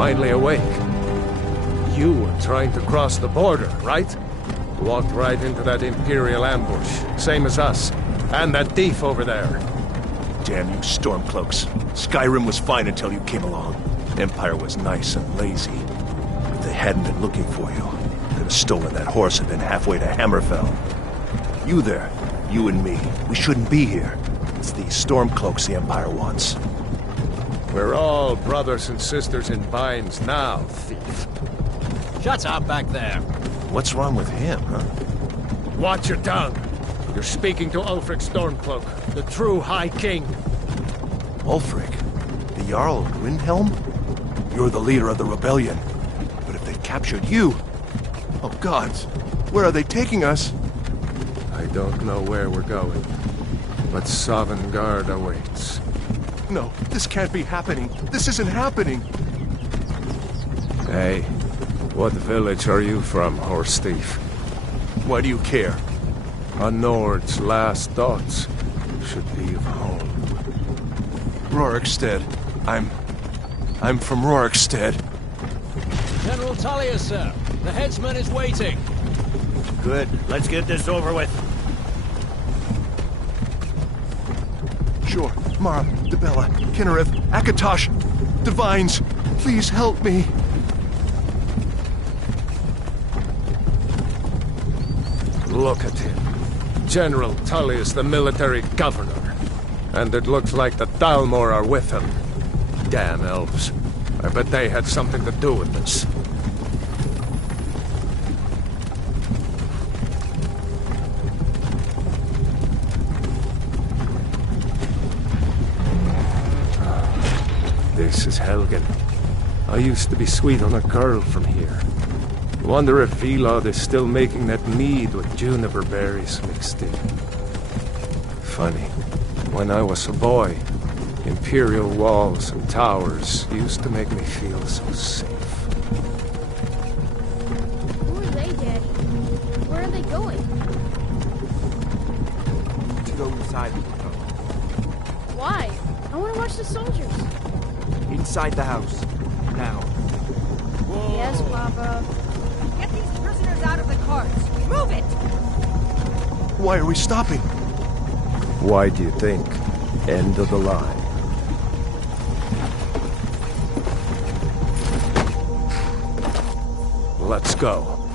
finally awake. You were trying to cross the border, right? Walked right into that Imperial ambush, same as us. And that thief over there. Damn you Stormcloaks. Skyrim was fine until you came along. Empire was nice and lazy. If they hadn't been looking for you, could have stolen that horse and been halfway to Hammerfell. You there, you and me, we shouldn't be here. It's these Stormcloaks the Empire wants. We're all brothers and sisters in binds now, thief. Shut up back there. What's wrong with him, huh? Watch your tongue. You're speaking to Ulfric Stormcloak, the true High King. Ulfric? The Jarl of Windhelm? You're the leader of the rebellion. But if they captured you... Oh gods, where are they taking us? I don't know where we're going, but SOVNGARDE awaits. No, this can't be happening. This isn't happening. Hey, what village are you from, horse thief? Why do you care? A Nord's last thoughts should be of home. Rorikstead. I'm from Rorikstead. General Tullius, sir. The headsman is waiting. Good. Let's get this over with. Sure. Mara, Dibella, Kinnereth, Akatosh, Divines, please help me. Look at him. General Tullius, the military governor. And it looks like the Thalmor are with him. Damn elves. I bet they had something to do with this. This is Helgen. I used to be sweet on a girl from here. Wonder if Vilod is still making that mead with juniper berries mixed in. Funny, when I was a boy, Imperial walls and towers used to make me feel so safe. Who are they, Daddy? Where are they going? To go inside. Why? I want to watch the soldiers. Inside the house. Now. Yes, Papa. Get these prisoners out of the carts. Move it! Why are we stopping? Why do you think? End of the line. Let's go.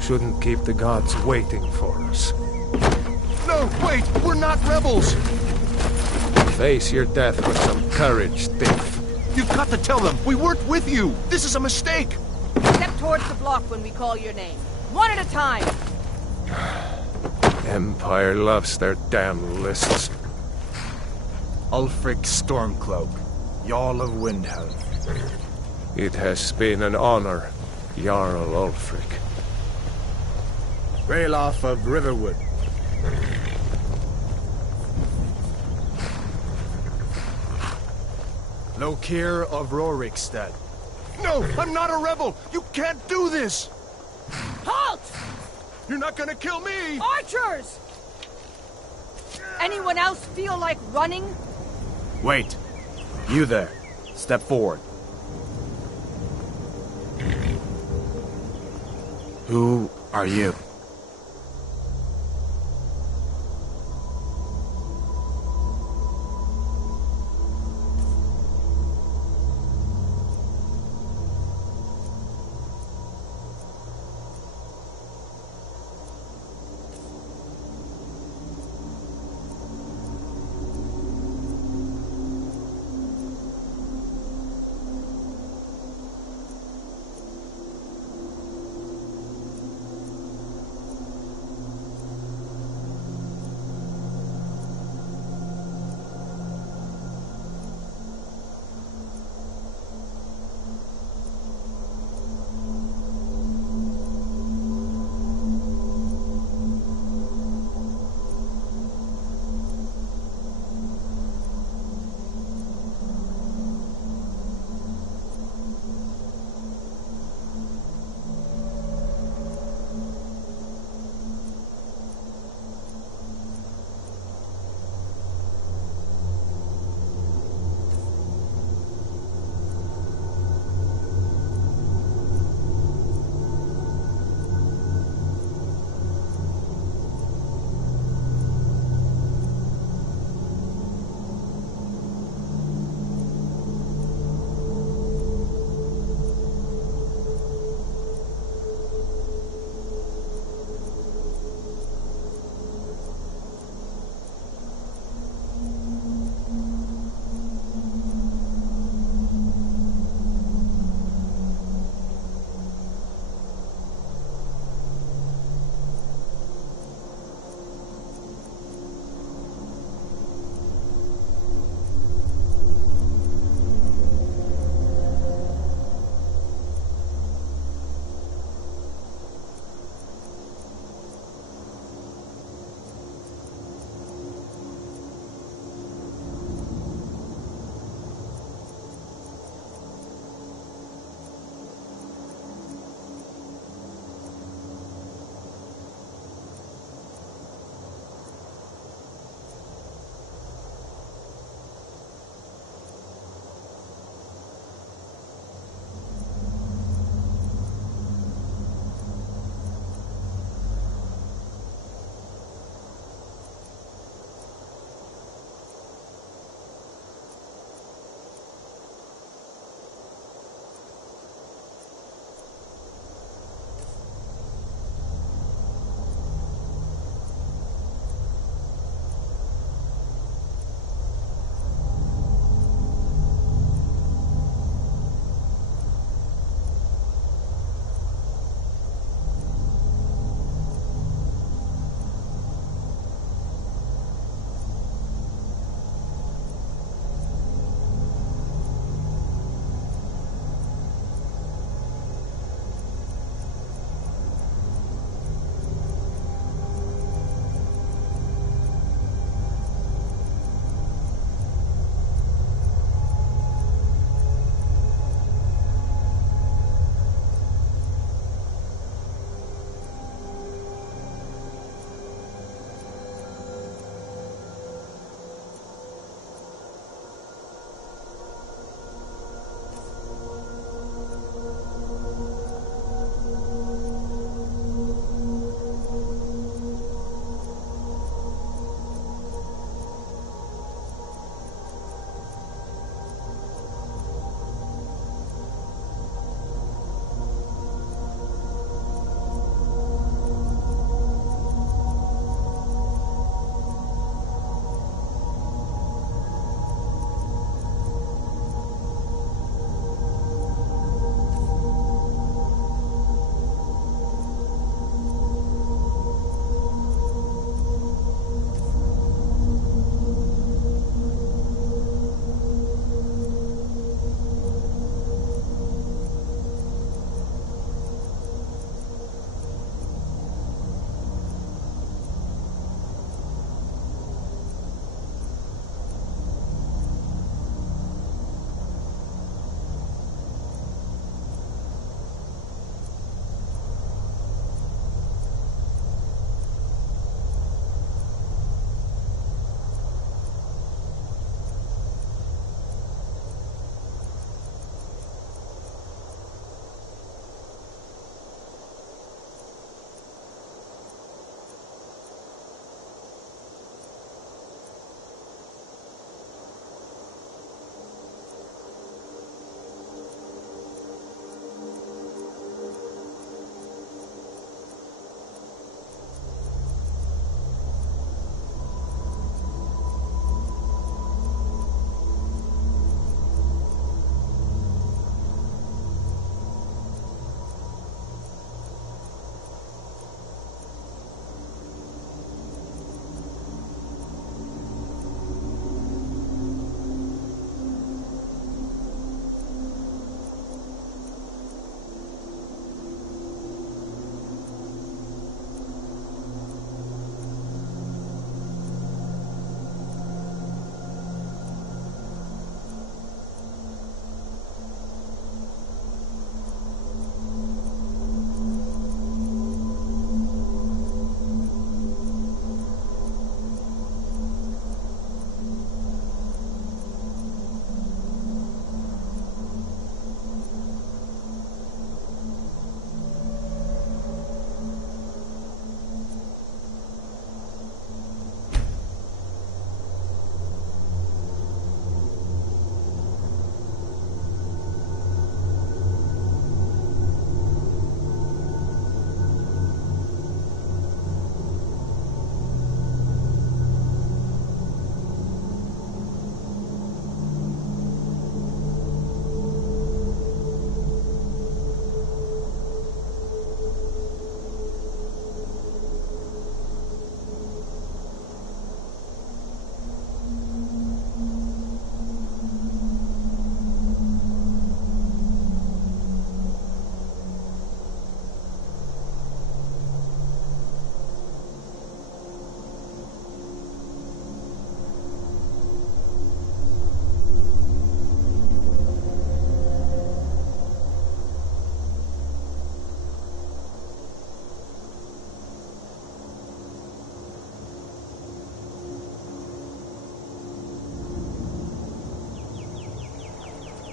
Shouldn't keep the gods waiting for us. No, wait! We're not rebels! Face your death with some courage, thief. You've got to tell them! We weren't with you! This is a mistake! Step towards the block when we call your name. One at a time! Empire loves their damn lists. Ulfric Stormcloak, Jarl of Windhelm. It has been an honor, Jarl Ulfric. Ralof of Riverwood. Lokir of Rorikstead. No! I'm not a rebel! You can't do this! Halt! You're not gonna kill me! Archers! Anyone else feel like running? Wait. You there. Step forward. Who are you?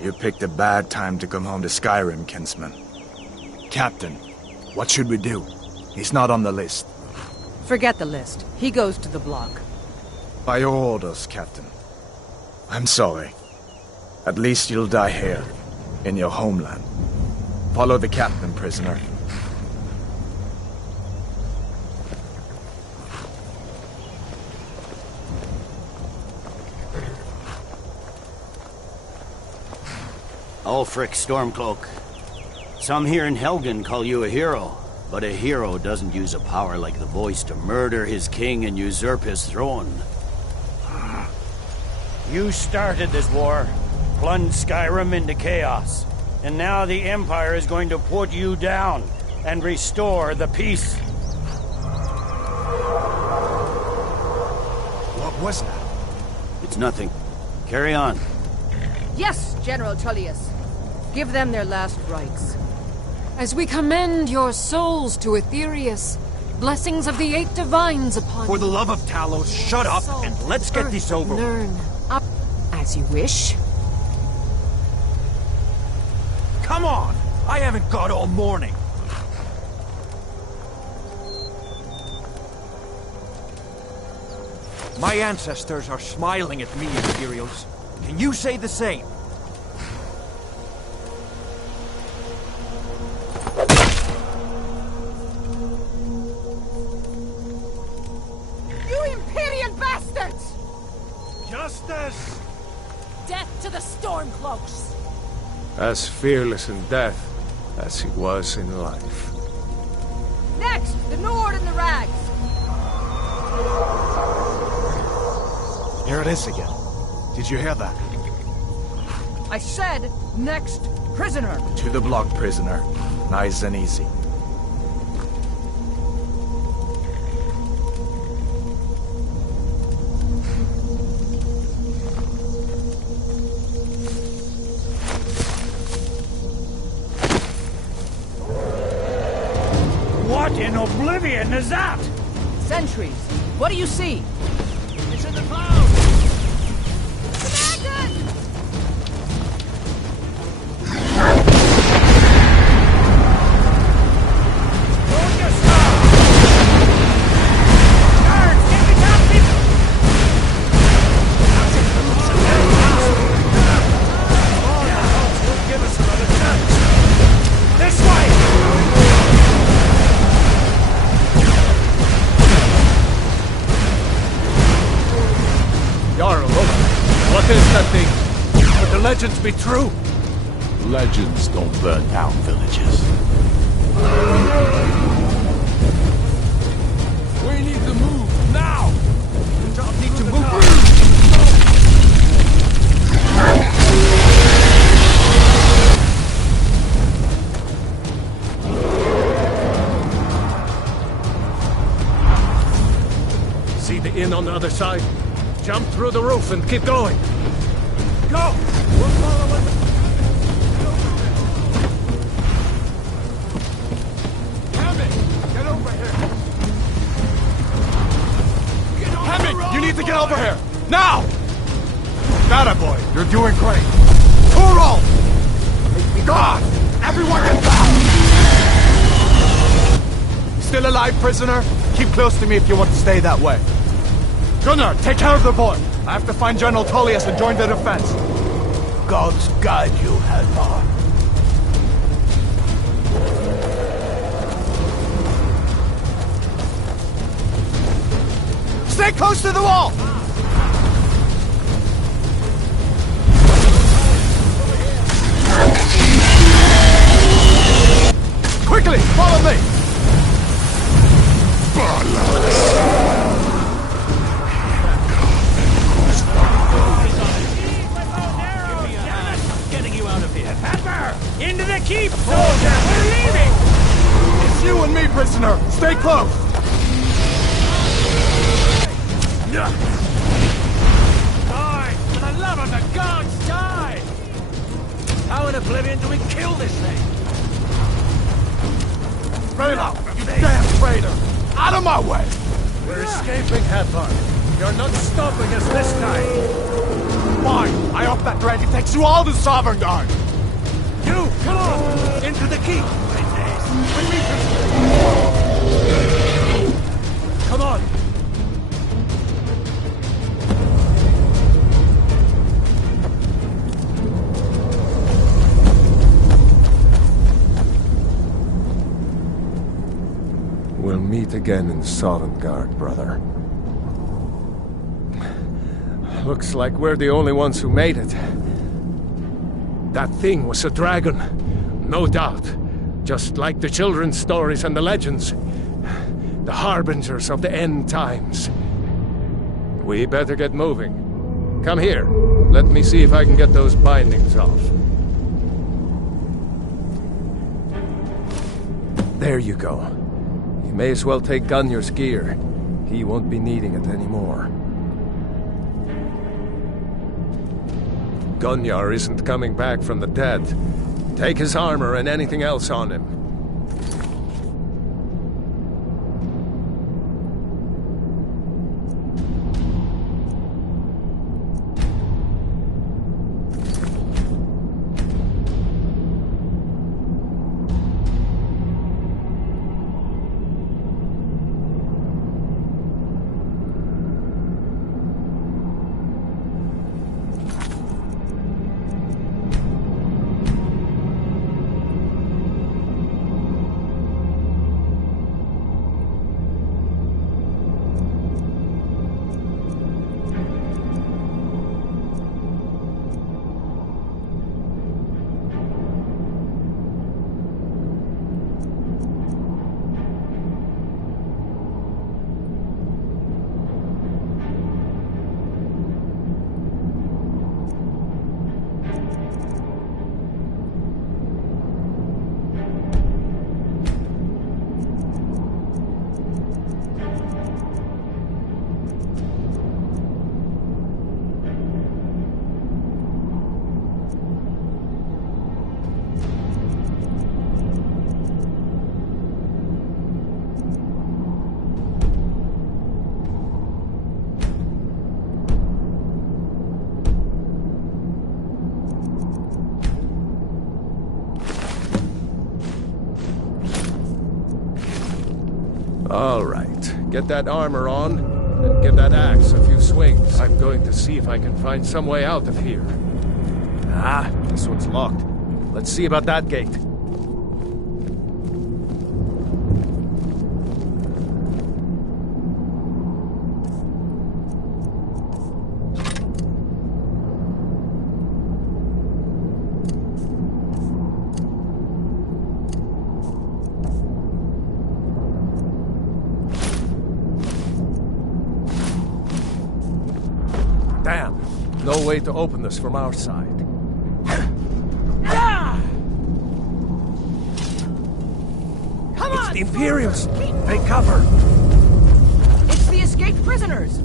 You picked a bad time to come home to Skyrim, kinsman. Captain, what should we do? He's not on the list. Forget the list. He goes to the block. By your orders, Captain. I'm sorry. At least you'll die here, in your homeland. Follow the captain, prisoner. Ulfric Stormcloak. Some here in Helgen call you a hero, but a hero doesn't use a power like the voice to murder his king and usurp his throne. You started this war, plunged Skyrim into chaos, and now the Empire is going to put you down and restore the peace. What was that? It's nothing. Carry on. Yes, General Tullius. Give them their last rites. As we commend your souls to Aetherius, blessings of the eight divines upon For the you. love of Talos, shut up Salt, and let's get earth, this over with. Learn up as you wish. Come on! I haven't got all morning. My ancestors are smiling at me, Imperials. Can you say the same? You Imperial bastards! Justice! Death to the Stormcloaks! As fearless in death as he was in life. Next, the Nord and the Rags. Here it is again. Did you hear that? I said, next, prisoner. To the block, prisoner. Nice and easy. What in oblivion is that? Sentries, what do you see? It's in the clouds! Jarl, look. What is that thing? Could the legends be true? Legends don't burn down villages. We need to move, now! We don't need to move. See the inn on the other side? Jump through the roof and keep going. Go! We'll follow it. Get over here! Hammond, you need to get over here! Now! That boy, you're doing great. Toro! God! Everyone get down! Still alive, prisoner? Keep close to me if you want to stay that way. Gunnar, take care of the boy. I have to find General Tullius and join the defense. Gods guide you, Hadvar. Stay close to the wall! Quickly, follow me! Getting you out of here. Hadvar! Into the keep, soldier! We're leaving! It's you and me, prisoner! Stay close! Die! For the love of the gods, die! How in oblivion do we kill this thing? Raylo, you damn traitor! Out of my way! We're escaping, Hadvar. You're not stopping us this time. Fine! I hope that dragon takes you all to SOVNGARDE! You, come on! Into the keep! Come on! We'll meet again in SOVNGARDE, brother. Looks like we're the only ones who made it. That thing was a dragon, no doubt. Just like the children's stories and the legends. The harbingers of the end times. We better get moving. Come here. Let me see if I can get those bindings off. There you go. You may as well take Gunnar's gear. He won't be needing it anymore. Gunnar isn't coming back from the dead. Take his armor and anything else on him. All right, get that armor on, and give that axe a few swings. I'm going to see if I can find some way out of here. Ah, this one's locked. Let's see about that gate. Damn! No way to open this from our side. Come on! The Imperials! Take cover! It's the escaped prisoners!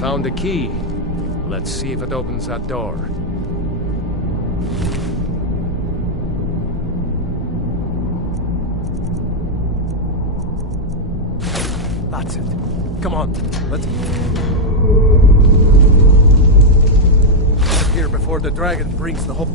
Found a key. Let's see if it opens that door. That's it. Come on, let's... Here before the dragon brings the whole...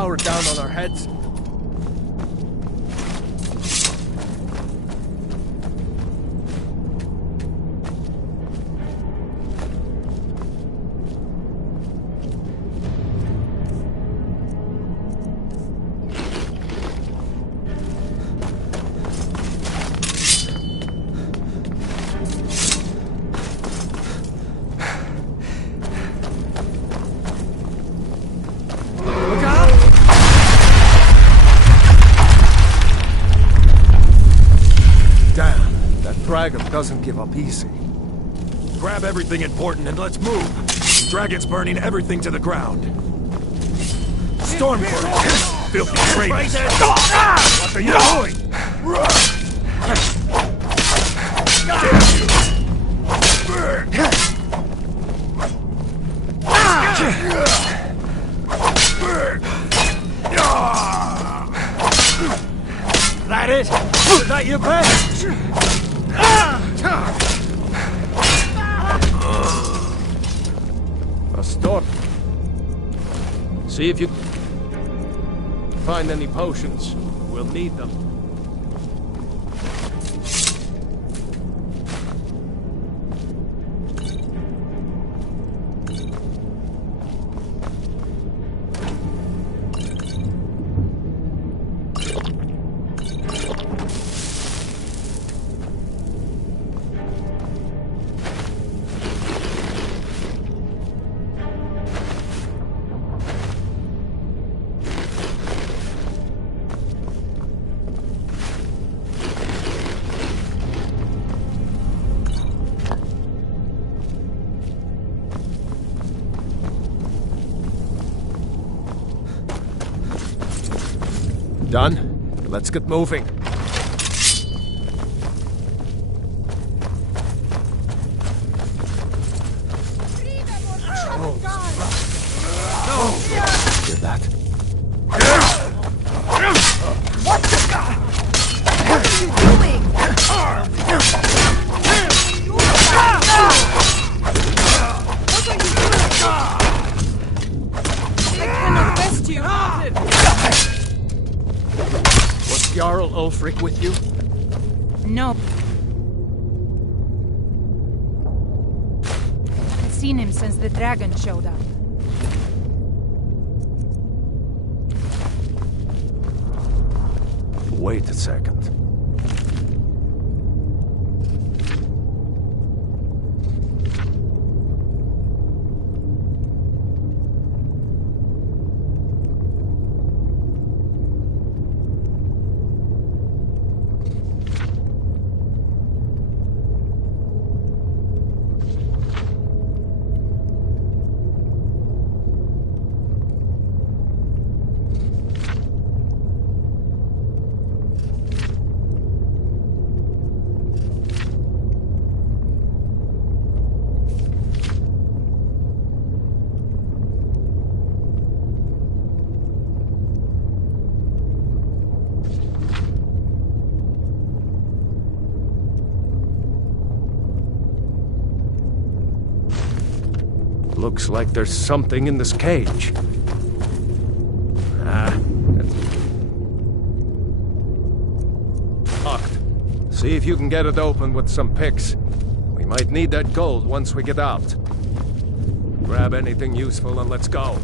tower down on our heads. Dragon doesn't give up easy. Grab everything important and let's move. Dragon's burning everything to the ground. Stormcloak! Filthy traitors! What are you doing? That it? Is that your best? A storm. See if you find any potions. We'll need them. Done? Let's get moving. Hear that? What the god? What are you doing? I cannot best you. Was Jarl Ulfric with you? No. I've seen him since the dragon showed up. Wait a second. Looks like there's something in this cage. It's locked. See if you can get it open with some picks. We might need that gold once we get out. Grab anything useful and let's go.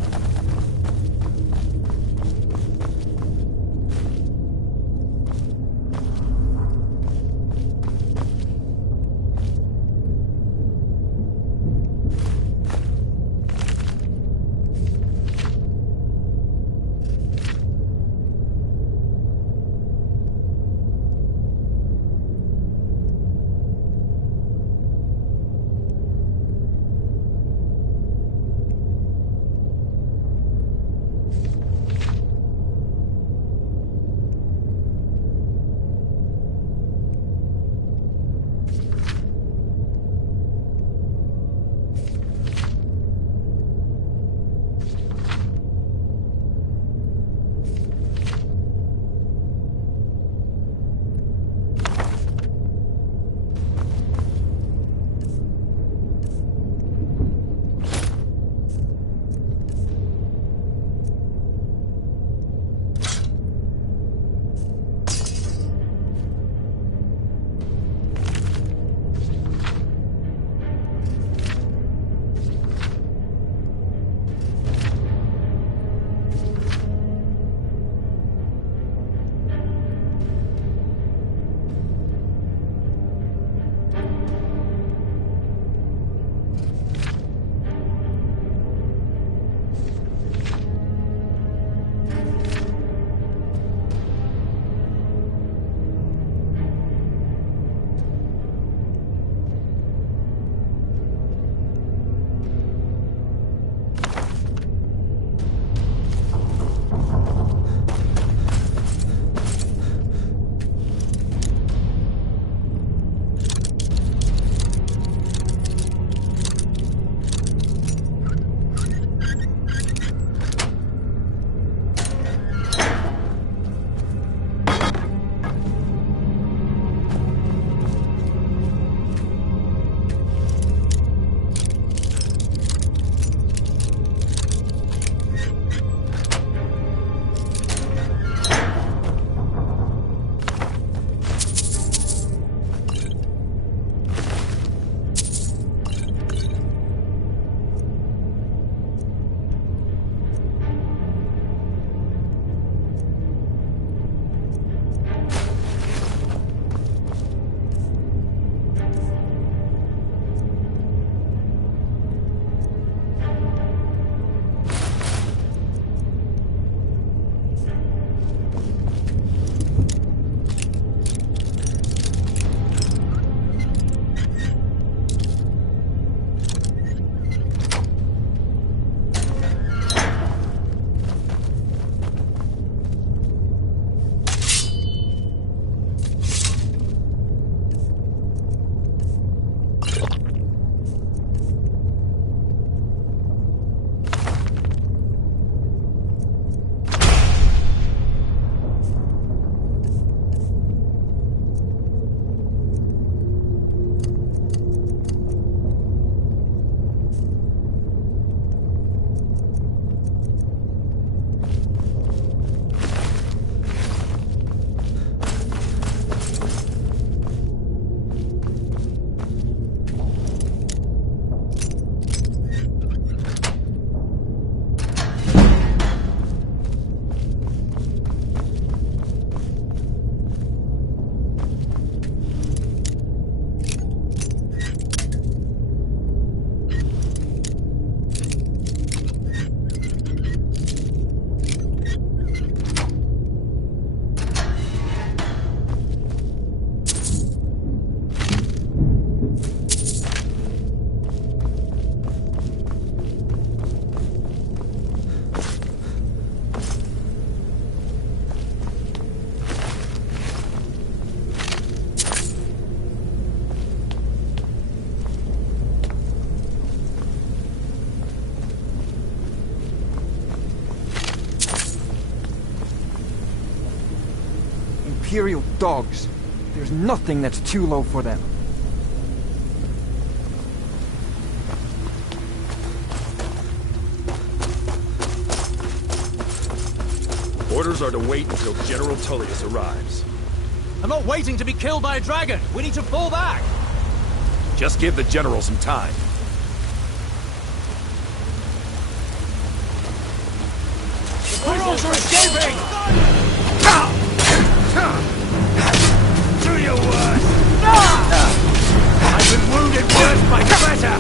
Imperial dogs. There's nothing that's too low for them. Orders are to wait until General Tullius arrives. I'm not waiting to be killed by a dragon. We need to fall back. Just give the General some time. Prisoners are escaping! Do your worst! I've been wounded worse by better!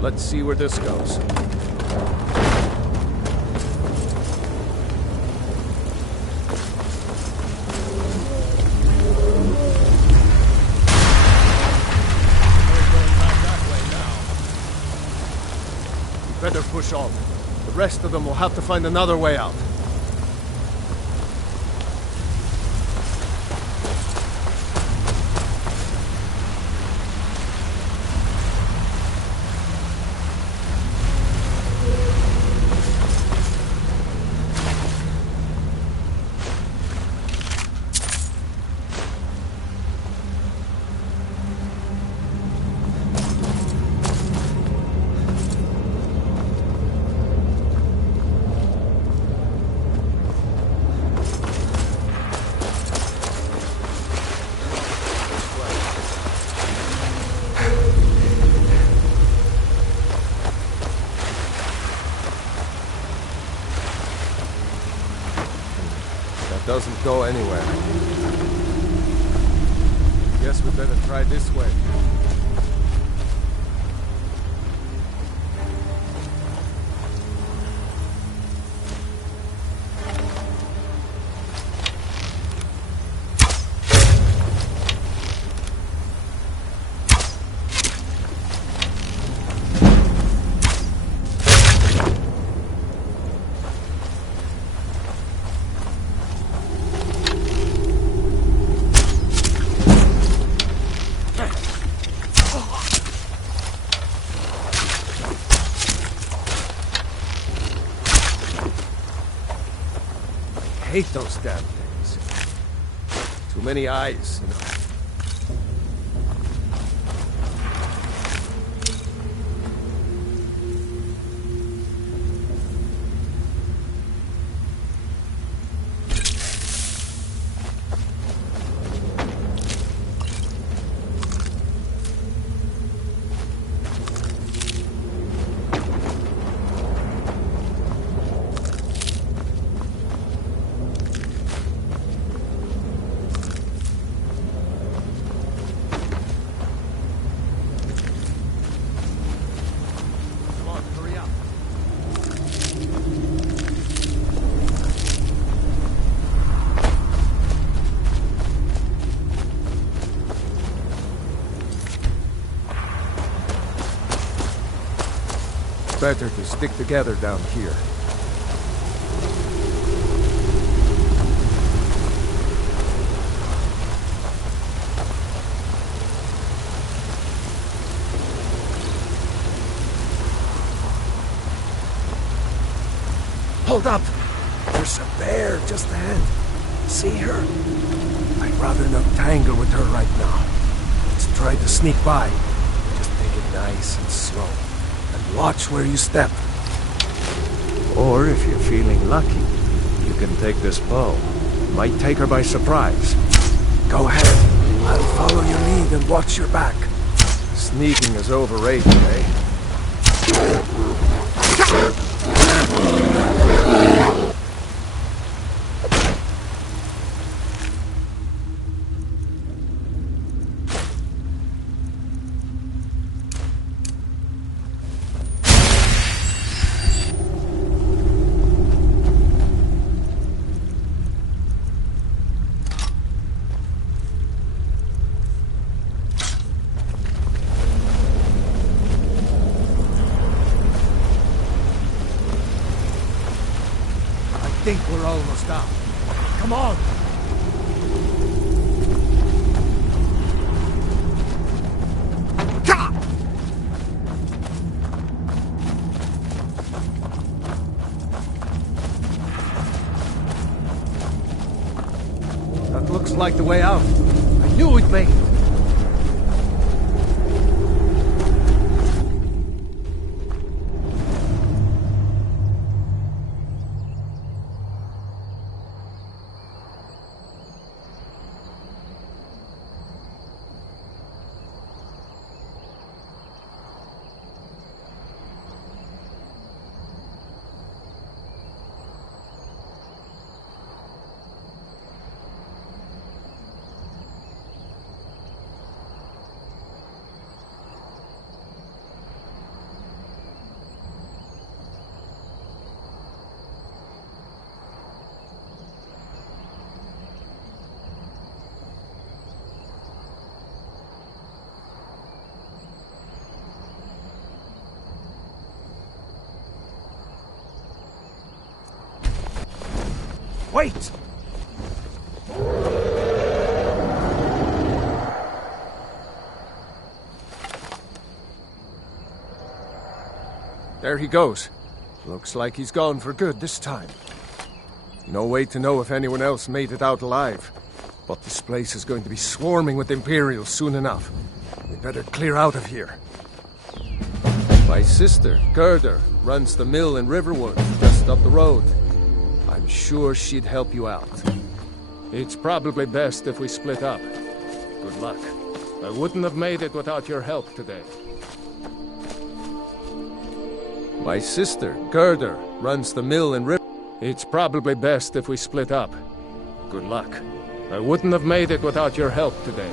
Let's see where this goes. Better push on. The rest of them will have to find another way out. Doesn't go anywhere. Guess we better try this way. hate those damn things. Too many eyes, you know. Better to stick together down here. Hold up! There's a bear just ahead. See her? I'd rather not tangle with her right now. Let's try to sneak by. Just take it nice and slow. And watch where you step. Or if you're feeling lucky, you can take this bow. Might take her by surprise. Go ahead. I'll follow your lead and watch your back. Sneaking is overrated, eh? I think we're almost out. Come on! That looks like the way out. I knew we'd make it. Wait! There he goes. Looks like he's gone for good this time. No way to know if anyone else made it out alive. But this place is going to be swarming with Imperials soon enough. We better clear out of here. My sister, Gerda, runs the mill in Riverwood, just up the road. I'm sure she'd help you out. It's probably best if we split up. Good luck. I wouldn't have made it without your help today. My sister, Gerda, runs the mill in River. It's probably best if we split up. Good luck. I wouldn't have made it without your help today.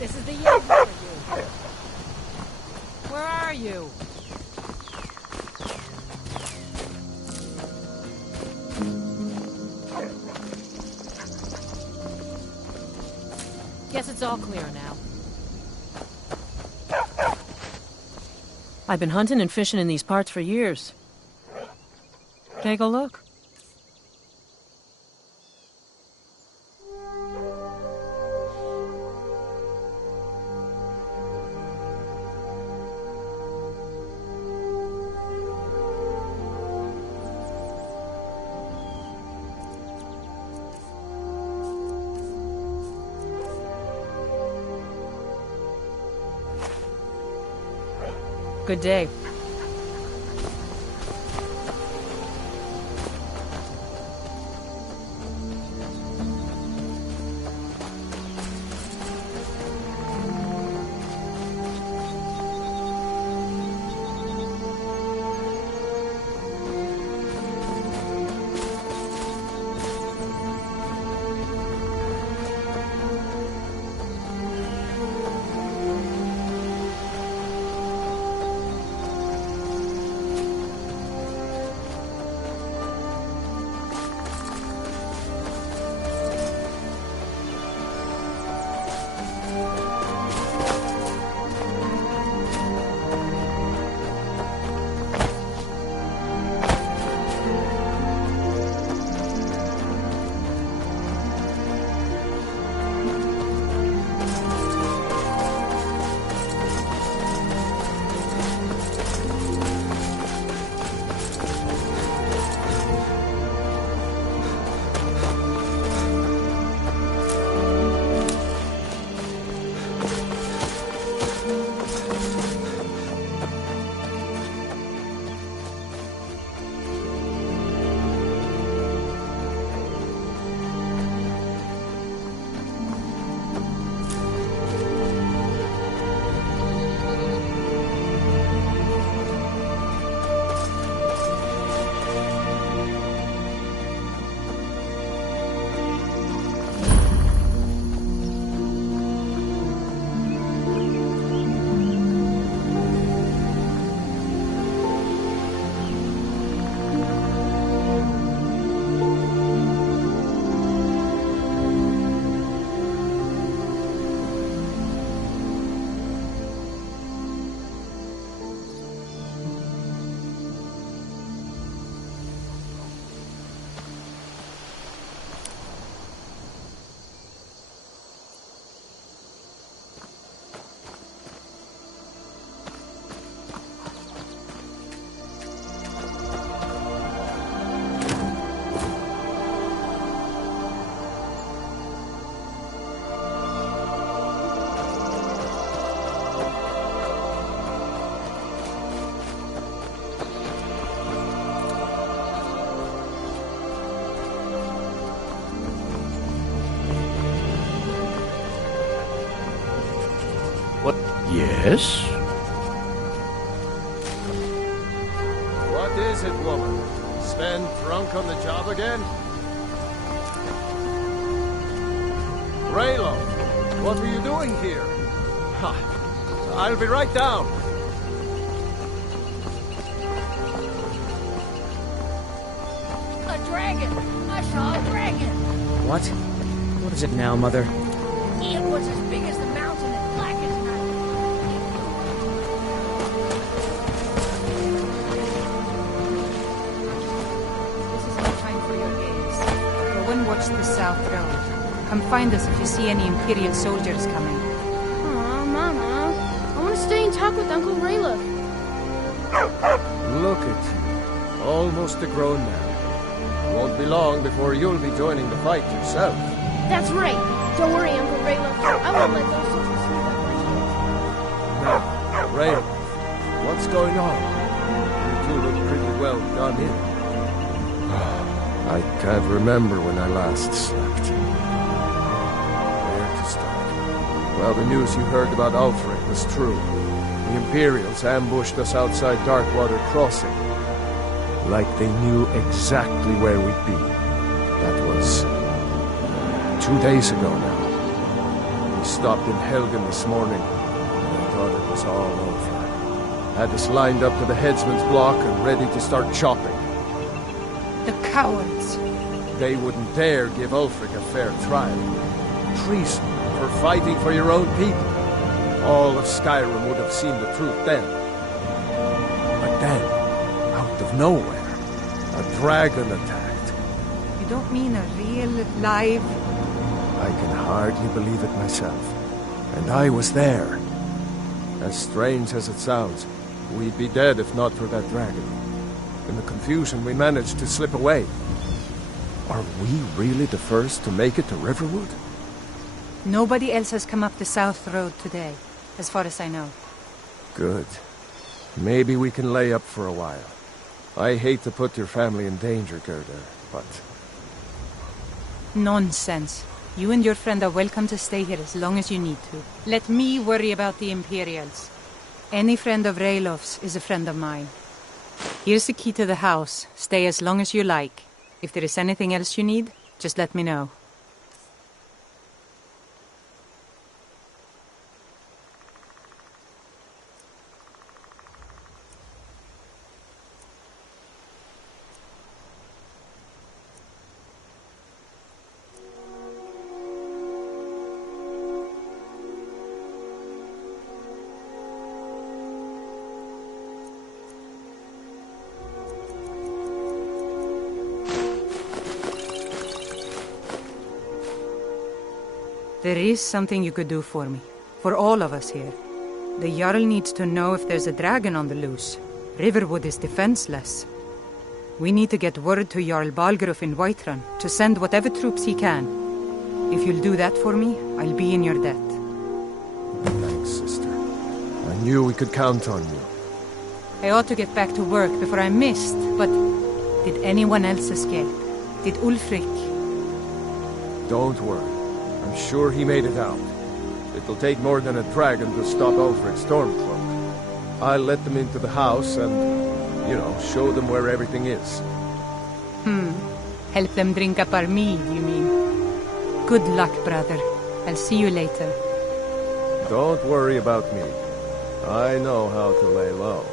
This is the year for you. Where are you? Guess it's all clear now. I've been hunting and fishing in these parts for years. Take a look. Good day. Yes? What is it, woman? Sven drunk on the job again? Raylo, what were you doing here? Ha, I'll be right down. A dragon! I saw a dragon! What? What is it now, Mother? It was as big as the mountain and black as night. This is no time for your games. Go and watch the South Road. Come find us if you see any Imperial soldiers coming. Aw, Mama. I want to stay and talk with Uncle Rayla. Look at you. Almost a grown man. Won't be long before you'll be joining the fight yourself. That's right. Don't worry, Uncle Rayla. I won't let those soldiers sneak up my heels. Now, Rayla, what's going on? You two look pretty well done in. I can't remember when I last slept. Where to start? Well, the news you heard about Ulfric was true. The Imperials ambushed us outside Darkwater Crossing. Like they knew exactly where we'd be. That was 2 days ago now. We stopped in Helgen this morning, and I thought it was all over. Had us lined up to the headsman's block and ready to start chopping. The cowards. They wouldn't dare give Ulfric a fair trial. Treason for fighting for your own people. All of Skyrim would have seen the truth then. But then, out of nowhere, a dragon attacked. You don't mean a real, live... I can hardly believe it myself. And I was there. As strange as it sounds, we'd be dead if not for that dragon. In the confusion, we managed to slip away. Are we really the first to make it to Riverwood? Nobody else has come up the South Road today, as far as I know. Good. Maybe we can lay up for a while. I hate to put your family in danger, Gerda, but... Nonsense. You and your friend are welcome to stay here as long as you need to. Let me worry about the Imperials. Any friend of Raylof's is a friend of mine. Here's the key to the house. Stay as long as you like. If there is anything else you need, just let me know. There is something you could do for me. For all of us here. The Jarl needs to know if there's a dragon on the loose. Riverwood is defenseless. We need to get word to Jarl Balgruuf in Whiterun to send whatever troops he can. If you'll do that for me, I'll be in your debt. Thanks, sister. I knew we could count on you. I ought to get back to work before I missed, but... Did anyone else escape? Did Ulfric? Don't worry. I'm sure he made it out. It'll take more than a dragon to stop Ulfric's Stormcloak. I'll let them into the house and, show them where everything is. Help them drink up our mead, you mean? Good luck, brother. I'll see you later. Don't worry about me. I know how to lay low.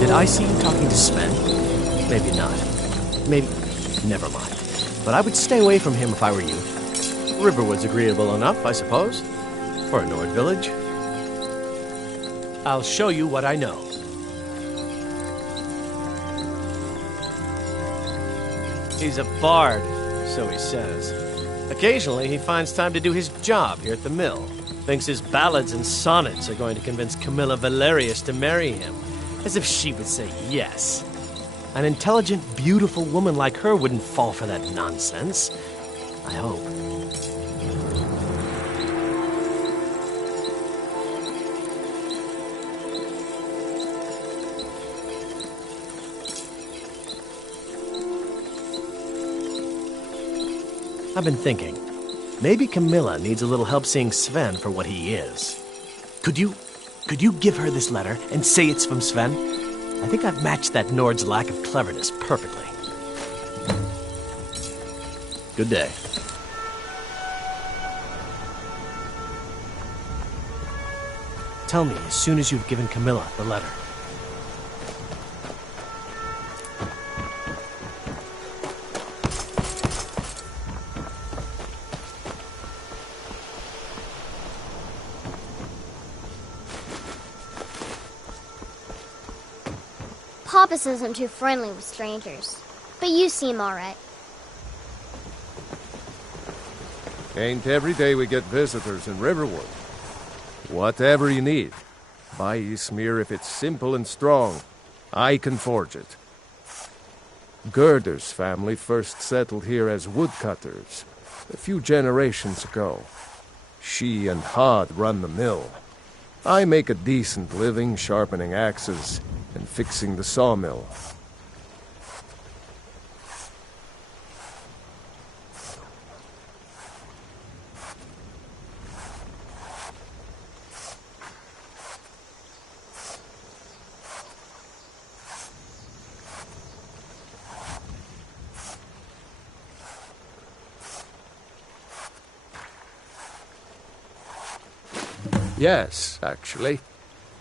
Did I see you talking to Sven? Maybe not. Maybe... Never mind. But I would stay away from him if I were you. Riverwood's agreeable enough, I suppose. For a Nord village. I'll show you what I know. He's a bard, so he says. Occasionally, he finds time to do his job here at the mill. Thinks his ballads and sonnets are going to convince Camilla Valerius to marry him. As if she would say yes. An intelligent, beautiful woman like her wouldn't fall for that nonsense. I hope. I've been thinking. Maybe Camilla needs a little help seeing Sven for what he is. Could you give her this letter and say it's from Sven? I think I've matched that Nord's lack of cleverness perfectly. Good day. Tell me as soon as you've given Camilla the letter. Papas isn't too friendly with strangers, but you seem alright. Ain't every day we get visitors in Riverwood. Whatever you need. Buy Ysmir if it's simple and strong. I can forge it. Gerder's family first settled here as woodcutters a few generations ago. She and Hod run the mill. I make a decent living sharpening axes and fixing the sawmill. Yes, actually.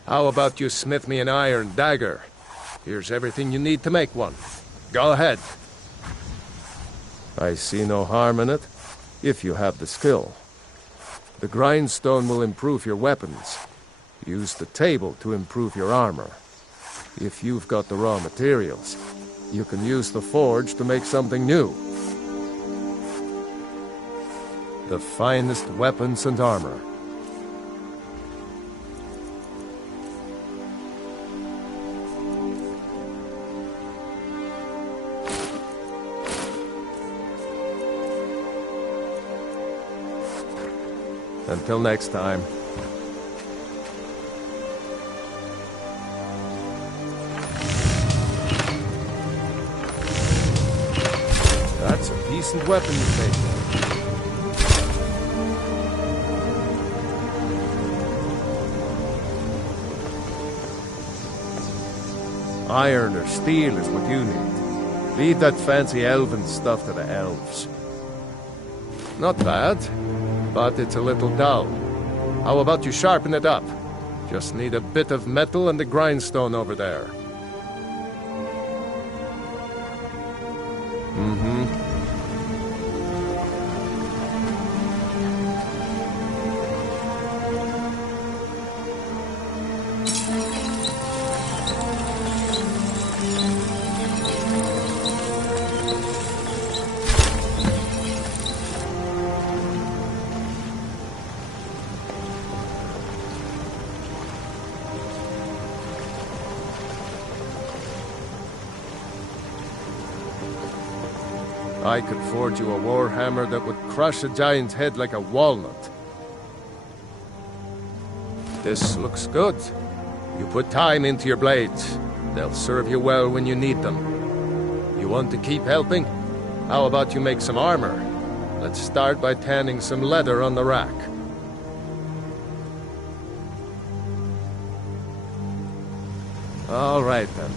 How about you smith me an iron dagger? Here's everything you need to make one. Go ahead. I see no harm in it, if you have the skill. The grindstone will improve your weapons. Use the table to improve your armor. If you've got the raw materials, you can use the forge to make something new. The finest weapons and armor. Until next time. That's a decent weapon you take. Iron or steel is what you need. Leave that fancy elven stuff to the elves. Not bad. But it's a little dull. How about you sharpen it up? Just need a bit of metal and the grindstone over there. I could forge you a warhammer that would crush a giant's head like a walnut. This looks good. You put time into your blades. They'll serve you well when you need them. You want to keep helping? How about you make some armor? Let's start by tanning some leather on the rack. All right, then.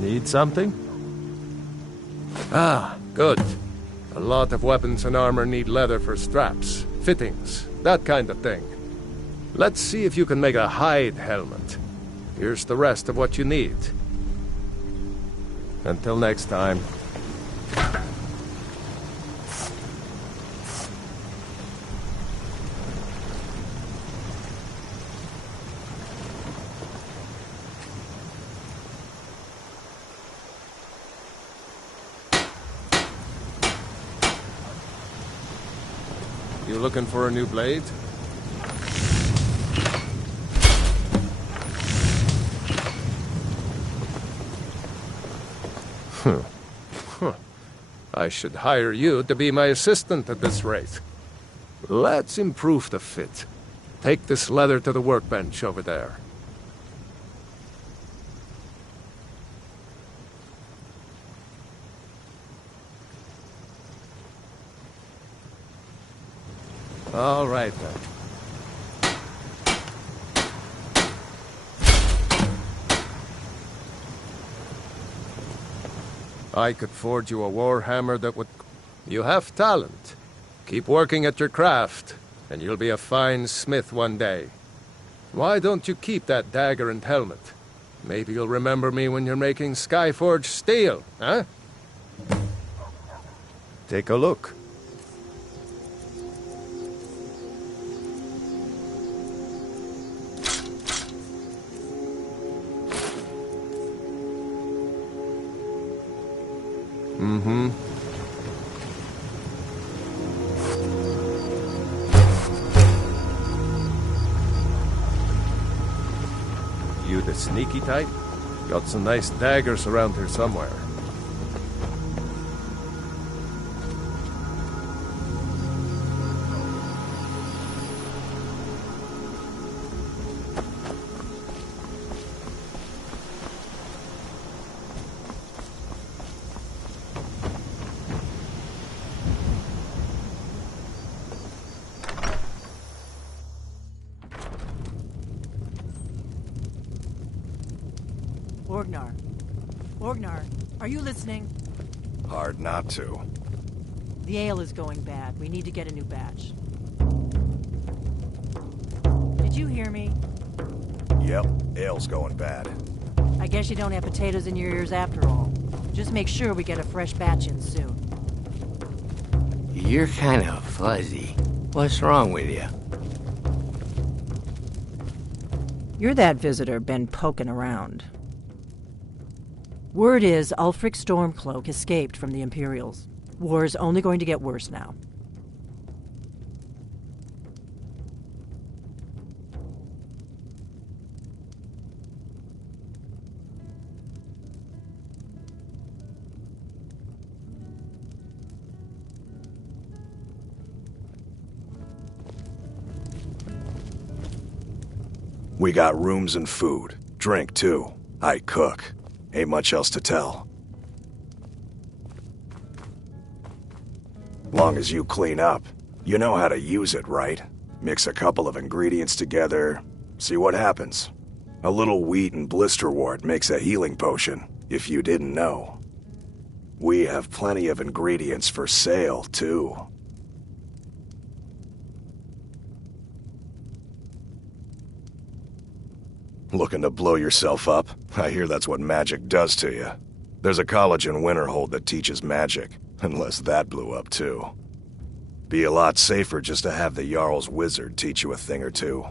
Need something? Ah, good. A lot of weapons and armor need leather for straps, fittings, that kind of thing. Let's see if you can make a hide helmet. Here's the rest of what you need. Until next time. You looking for a new blade? I should hire you to be my assistant at this rate. Let's improve the fit. Take this leather to the workbench over there. All right, then. I could forge you a warhammer that would... You have talent. Keep working at your craft, and you'll be a fine smith one day. Why don't you keep that dagger and helmet? Maybe you'll remember me when you're making Skyforged steel, huh? Take a look. Mm-hmm. You the sneaky type? Got some nice daggers around here somewhere. Ragnar, are you listening? Hard not to. The ale is going bad. We need to get a new batch. Did you hear me? Yep, ale's going bad. I guess you don't have potatoes in your ears after all. Just make sure we get a fresh batch in soon. You're kind of fuzzy. What's wrong with you? You're that visitor been poking around. Word is Ulfric Stormcloak escaped from the Imperials. War's only going to get worse now. We got rooms and food. Drink, too. I cook. Ain't much else to tell. Long as you clean up. You know how to use it, right? Mix a couple of ingredients together, see what happens. A little wheat and blisterwort makes a healing potion, if you didn't know. We have plenty of ingredients for sale, too. Looking to blow yourself up? I hear that's what magic does to you. There's a college in Winterhold that teaches magic, unless that blew up too. Be a lot safer just to have the Jarl's wizard teach you a thing or two.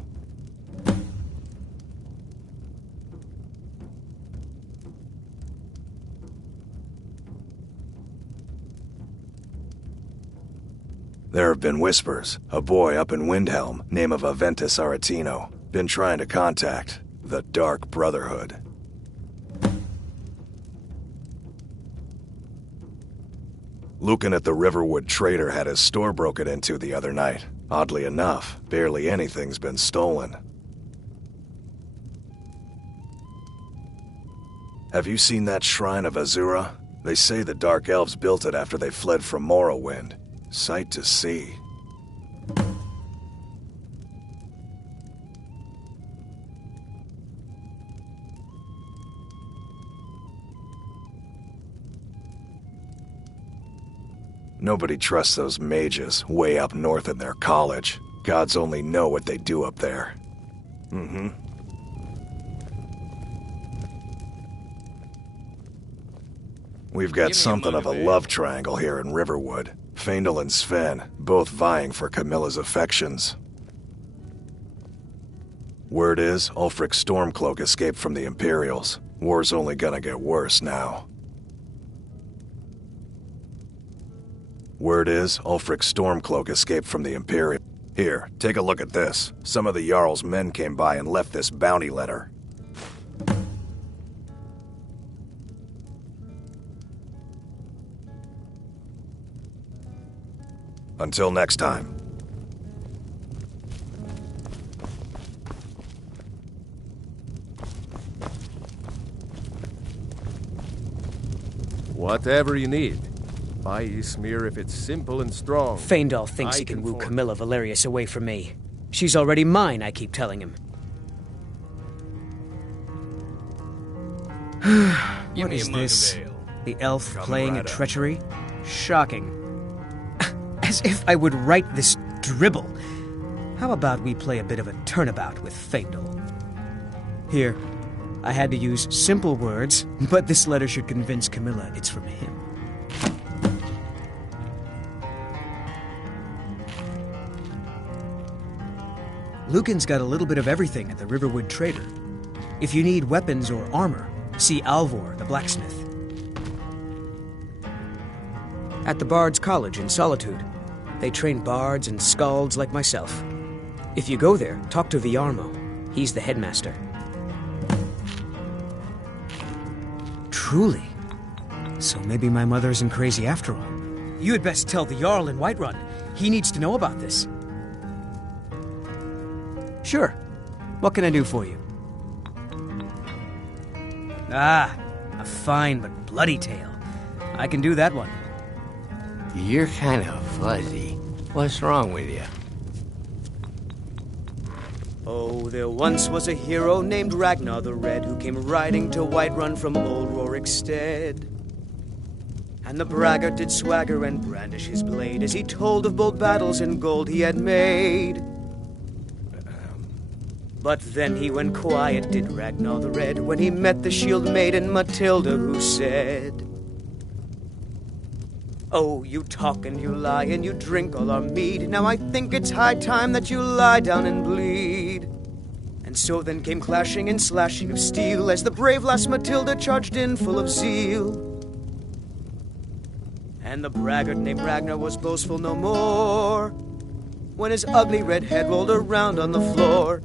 There have been whispers. A boy up in Windhelm, name of Aventus Aretino, been trying to contact the Dark Brotherhood. Lucan at the Riverwood Trader had his store broken into the other night. Oddly enough, barely anything's been stolen. Have you seen that shrine of Azura? They say the Dark Elves built it after they fled from Morrowind. Sight to see. Nobody trusts those mages way up north in their college. Gods only know what they do up there. Mm-hmm. We've got something of a love triangle here in Riverwood. Faendal and Sven, both vying for Camilla's affections. Word is, Ulfric Stormcloak escaped from the Imperials. War's only gonna get worse now. Word is, Ulfric Stormcloak escaped from the Imperial. Here, take a look at this. Some of the Jarl's men came by and left this bounty letter. Until next time. Whatever you need. By Ysmir, if it's simple and strong. Feindal thinks he can woo Camilla Valerius away from me. She's already mine, I keep telling him. What is this? The elf playing at treachery? Shocking. As if I would write this dribble. How about we play a bit of a turnabout with Feindal? Here, I had to use simple words, but this letter should convince Camilla it's from him. Lucan's got a little bit of everything at the Riverwood Trader. If you need weapons or armor, see Alvor, the blacksmith. At the Bard's College in Solitude, they train bards and skalds like myself. If you go there, talk to Viarmo. He's the headmaster. Truly? So maybe my mother isn't crazy after all. You had best tell the Jarl in Whiterun. He needs to know about this. Sure. What can I do for you? Ah, a fine but bloody tale. I can do that one. You're kind of fuzzy. What's wrong with you? Oh, there once was a hero named Ragnar the Red who came riding to Whiterun from old Rorikstead. And the braggart did swagger and brandish his blade as he told of bold battles and gold he had made. But then he went quiet, did Ragnar the Red, when he met the shield maiden Matilda, who said, "Oh, you talk and you lie and you drink all our mead. Now I think it's high time that you lie down and bleed." And so then came clashing and slashing of steel as the brave lass Matilda charged in full of zeal. And the braggart named Ragnar was boastful no more when his ugly red head rolled around on the floor.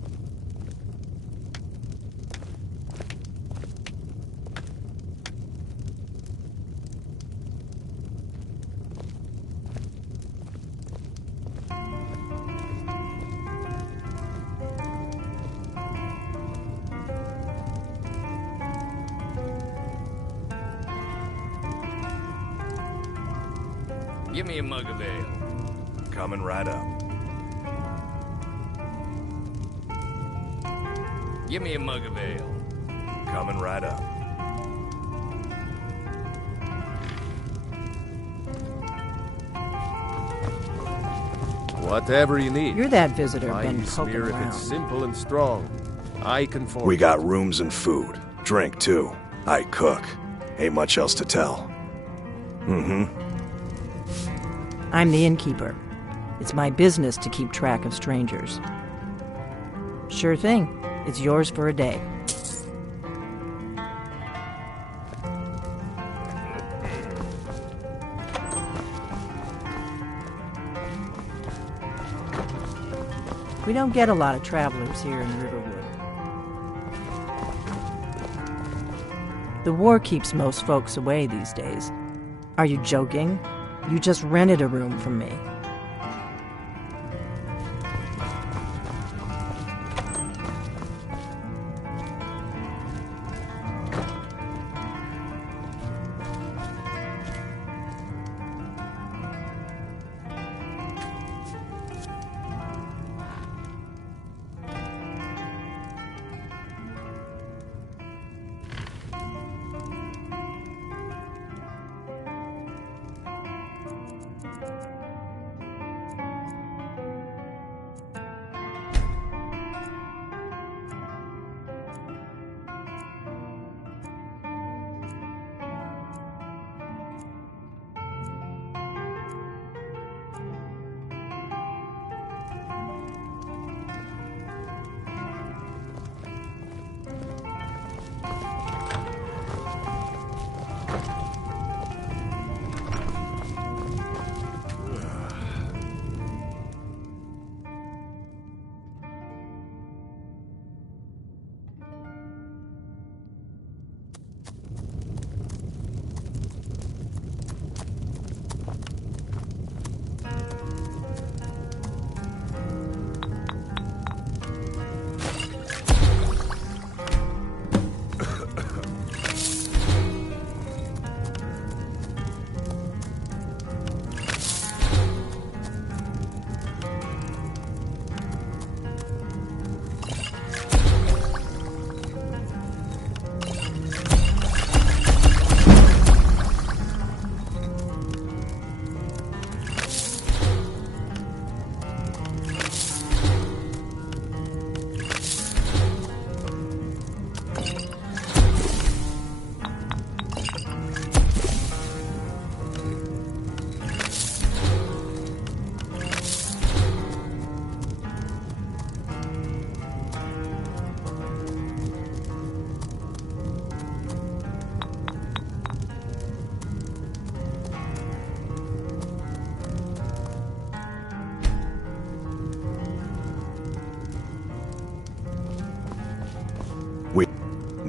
Give me a mug of ale. Coming right up. Give me a mug of ale. Coming right up. Whatever you need. You're that visitor By been poking Ysmir, if around. it's simple and strong, I can form. We got rooms and food. Drink, too. I cook. Ain't much else to tell. Mm-hmm. I'm the innkeeper. It's my business to keep track of strangers. Sure thing. It's yours for a day. We don't get a lot of travelers here in Riverwood. The war keeps most folks away these days. Are you joking? You just rented a room from me.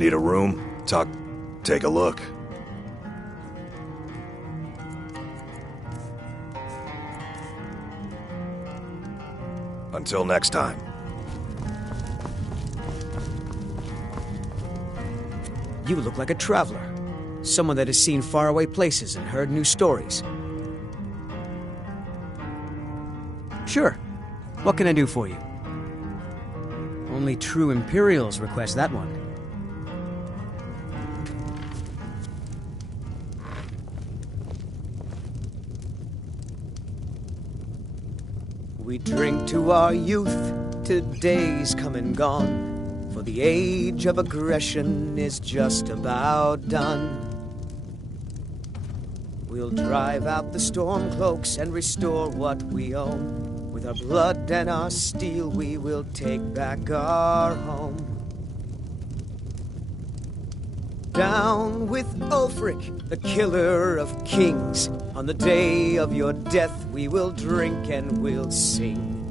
Need a room? Take a look. Until next time. You look like a traveler. Someone that has seen faraway places and heard new stories. Sure. What can I do for you? Only true Imperials request that one. We drink to our youth, to days come and gone, for the age of aggression is just about done. We'll drive out the Stormcloaks and restore what we own. With our blood and our steel, we will take back our home. Down with Ulfric, the killer of kings. On the day of your death, we will drink and we'll sing.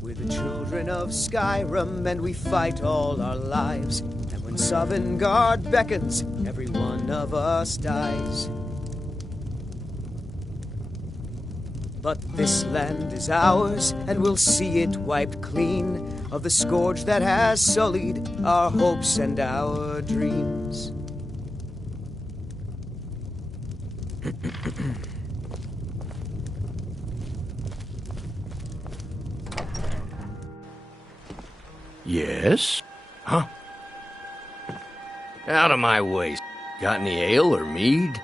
We're the children of Skyrim, and we fight all our lives. And when SOVNGARDE beckons, every one of us dies. But this land is ours, and we'll see it wiped clean of the scourge that has sullied our hopes and our dreams. Yes? Huh? Out of my way. Got any ale or mead?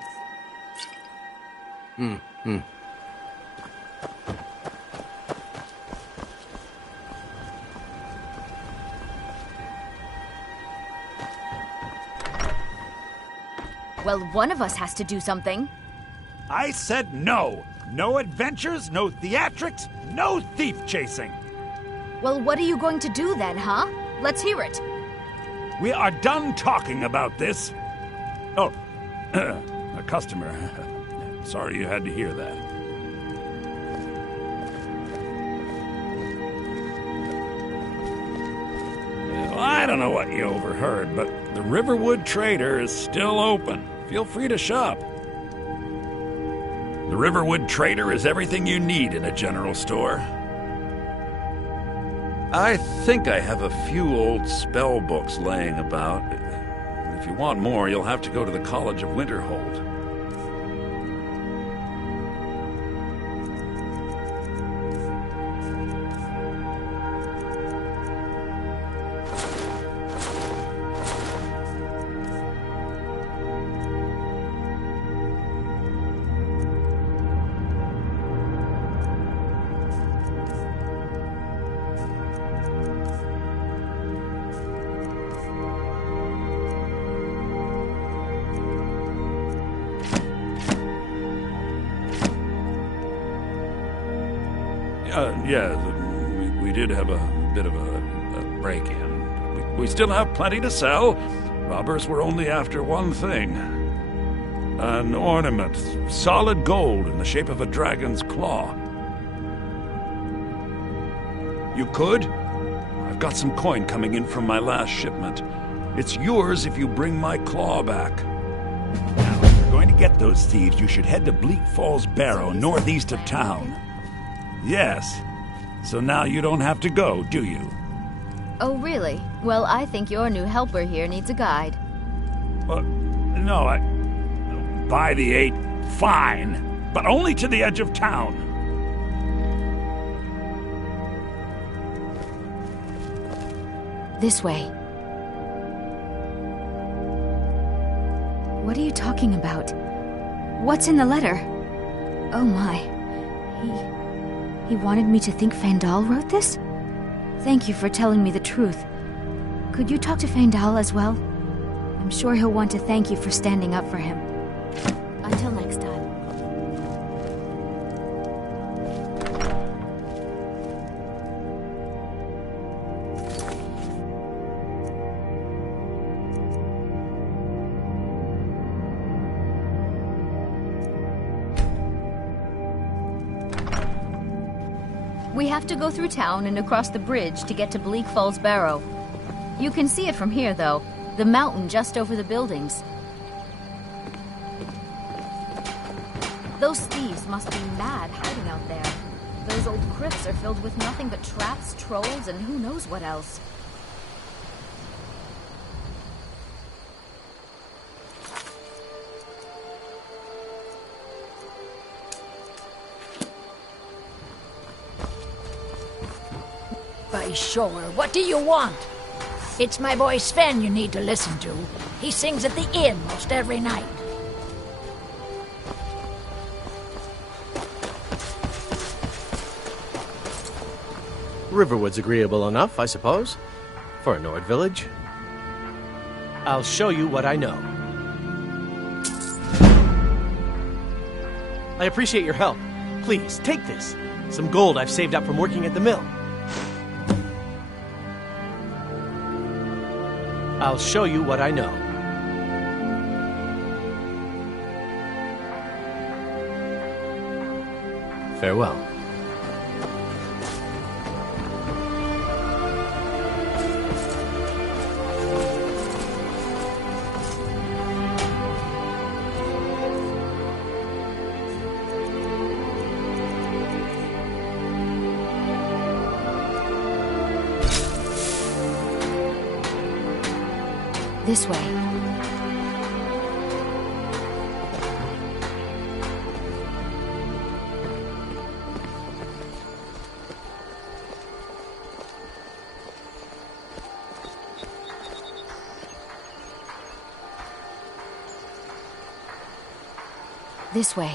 Well, one of us has to do something. I said no. No adventures, no theatrics, no thief chasing. Well, what are you going to do then, huh? Let's hear it. We are done talking about this. Oh, a customer. Sorry you had to hear that. Well, I don't know what you overheard, but the Riverwood Trader is still open. Feel free to shop. The Riverwood Trader is everything you need in a general store. I think I have a few old spell books laying about. If you want more, you'll have to go to the College of Winterhold. Yeah, we did have a bit of a break-in. We still have plenty to sell. Robbers were only after one thing. An ornament, solid gold in the shape of a dragon's claw. You could? I've got some coin coming in from my last shipment. It's yours if you bring my claw back. Now, if you're going to get those thieves, you should head to Bleak Falls Barrow, northeast of town. Yes. So now you don't have to go, do you? Oh, really? Well, I think your new helper here needs a guide. No, by the 8, fine. But only to the edge of town. This way. What are you talking about? What's in the letter? Oh my. He wanted me to think Faendal wrote this? Thank you for telling me the truth. Could you talk to Faendal as well? I'm sure he'll want to thank you for standing up for him. Until next time. We have to go through town and across the bridge to get to Bleak Falls Barrow. You can see it from here, though. The mountain just over the buildings. Those thieves must be mad hiding out there. Those old crypts are filled with nothing but traps, trolls, and who knows what else. By sure, what do you want? It's my boy Sven you need to listen to. He sings at the inn most every night. Riverwood's agreeable enough, I suppose, for a Nord village. I'll show you what I know. I appreciate your help. Please, take this. Some gold I've saved up from working at the mill. I'll show you what I know. Farewell. This way. This way.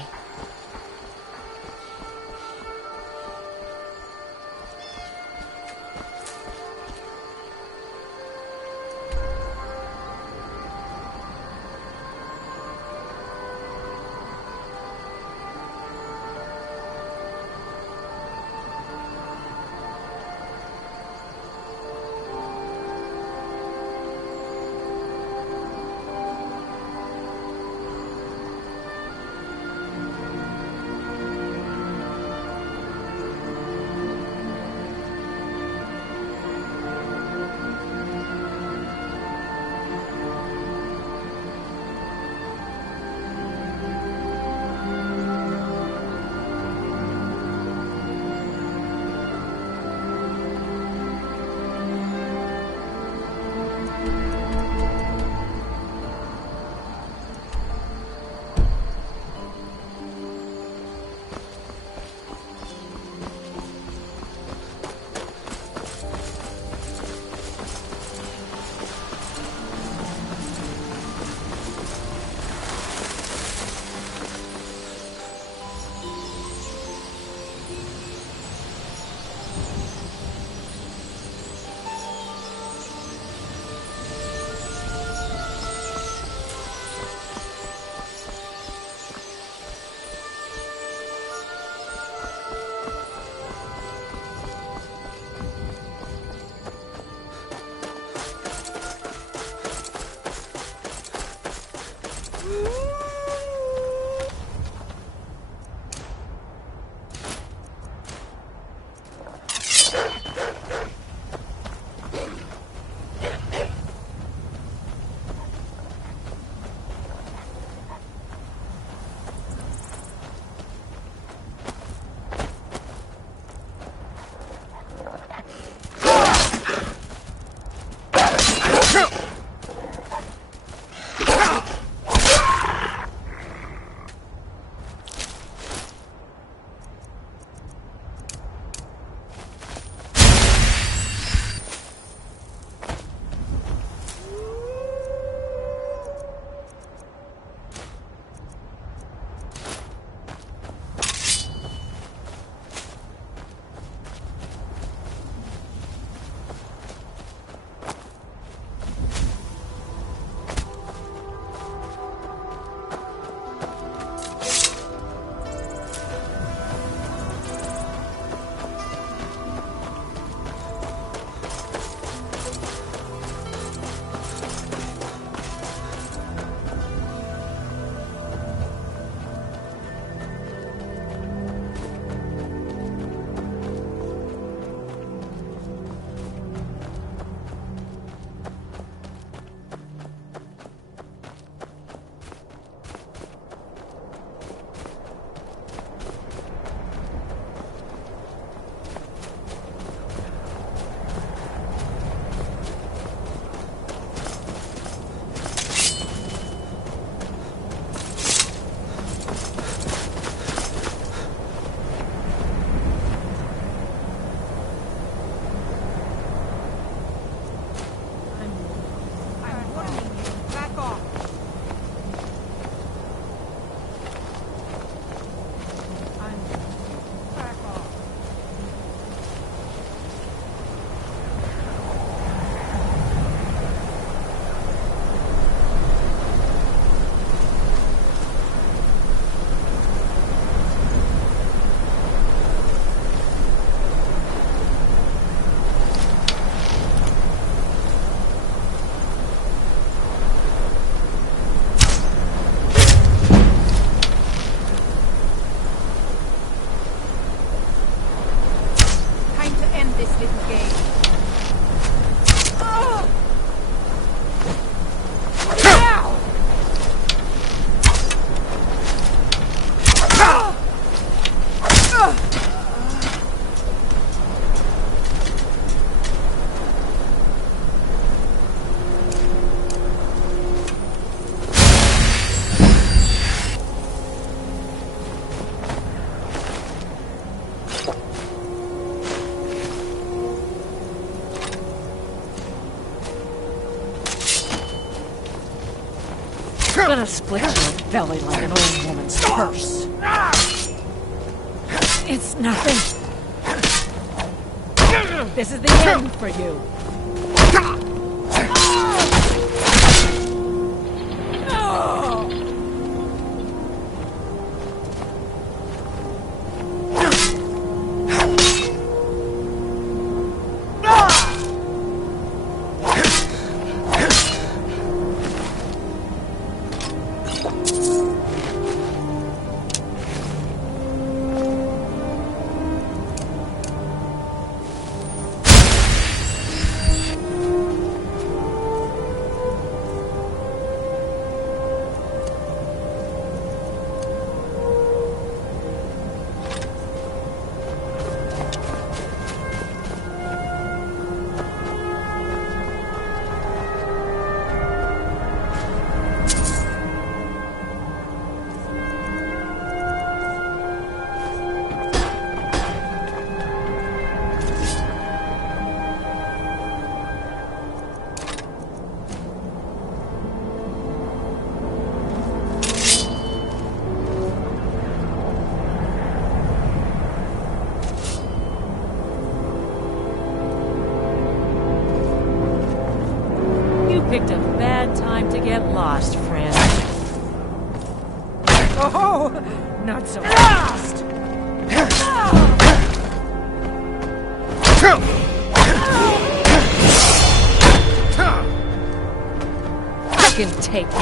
gonna split your belly like an old woman's purse. It's nothing. This is the end for you. Picked a bad time to get lost, friend. Oh, not so fast. I can take you.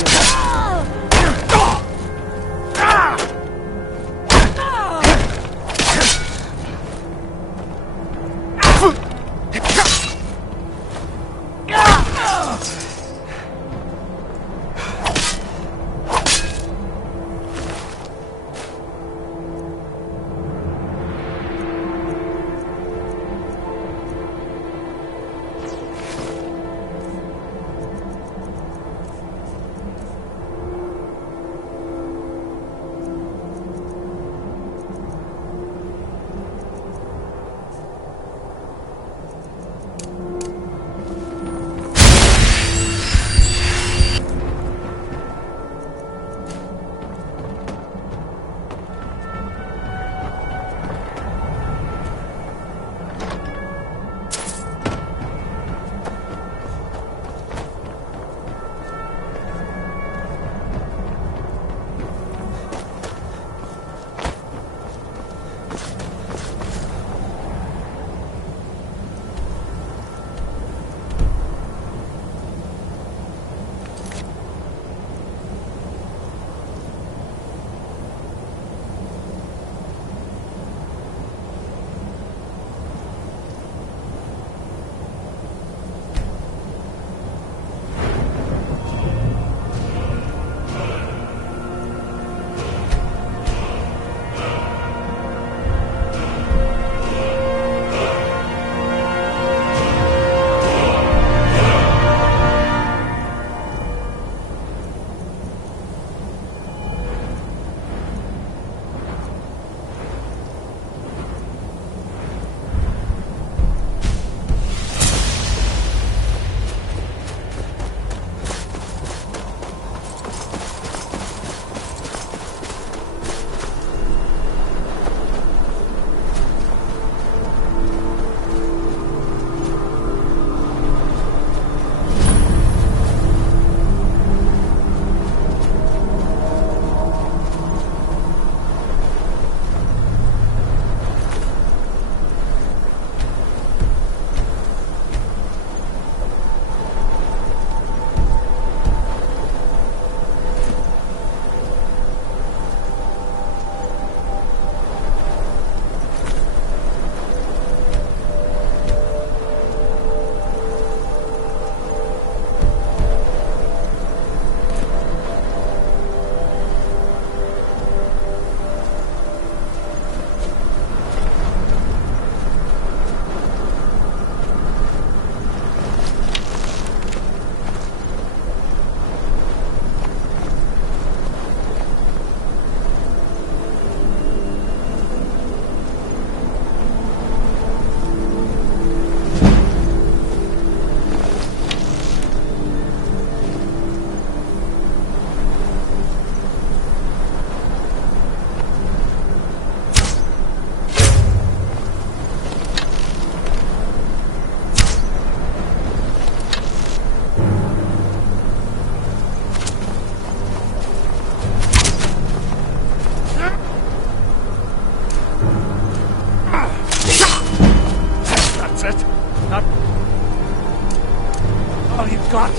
got?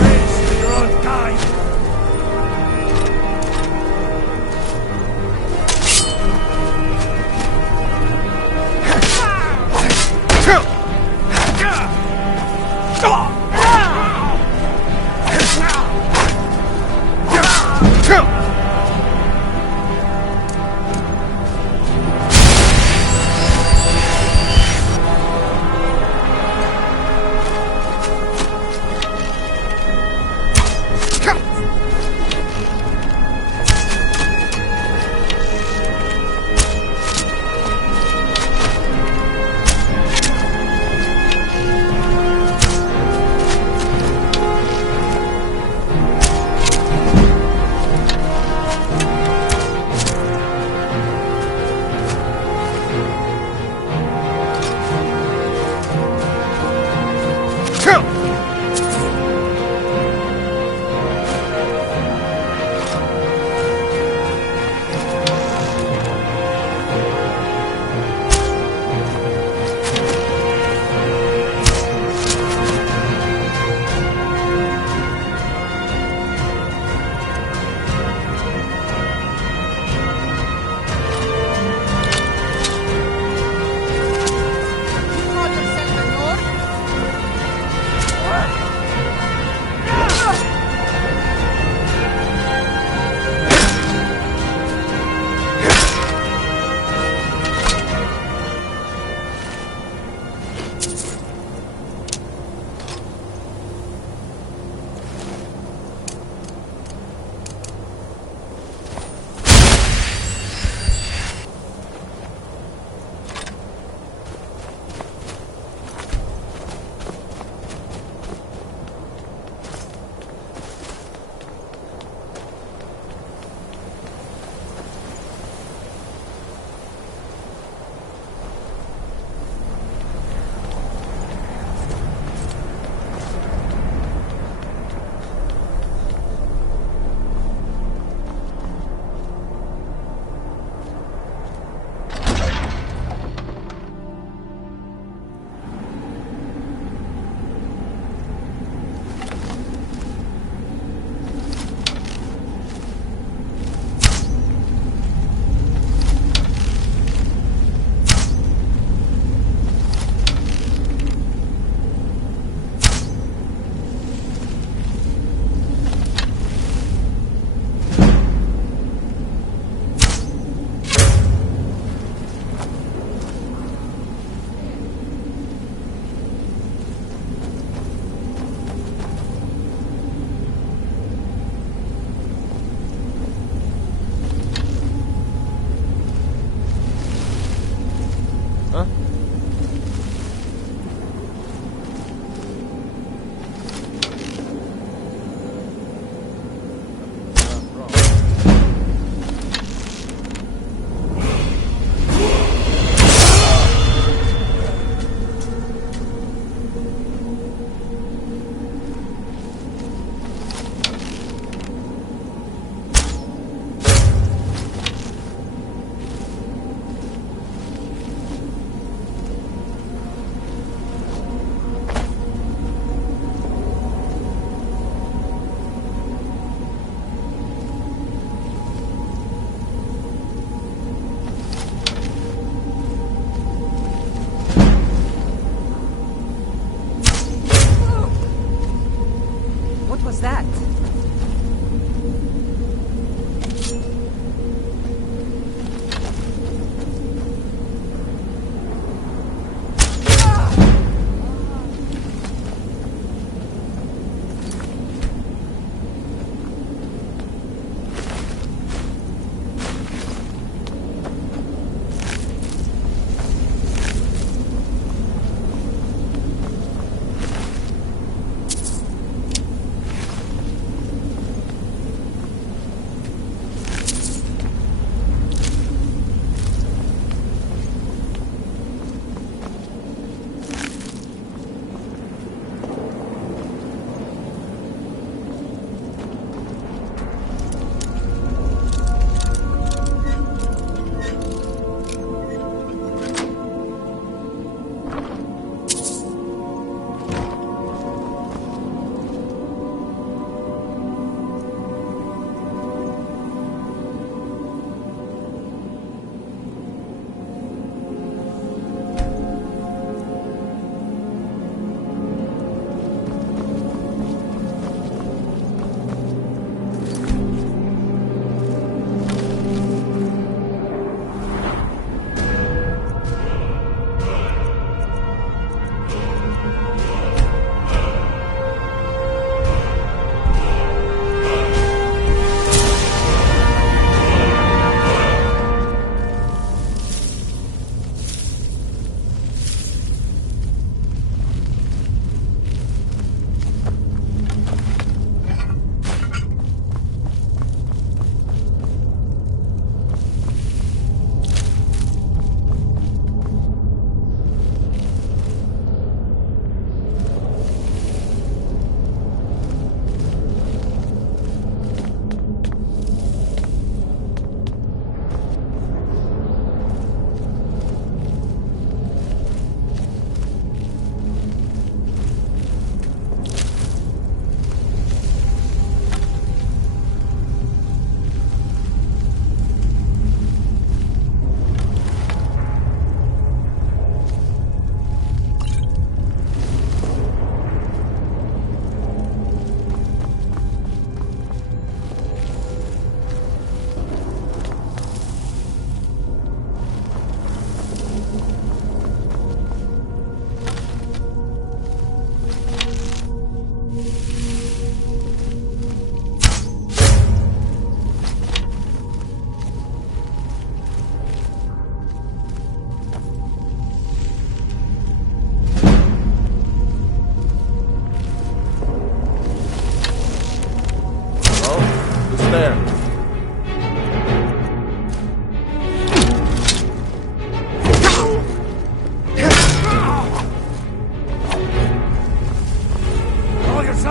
Race to your own kind.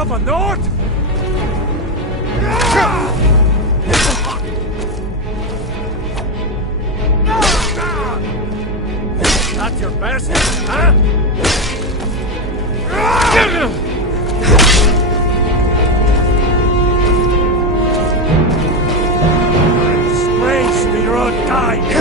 up a Nord? That's your best, huh? Disgrace to your own kind!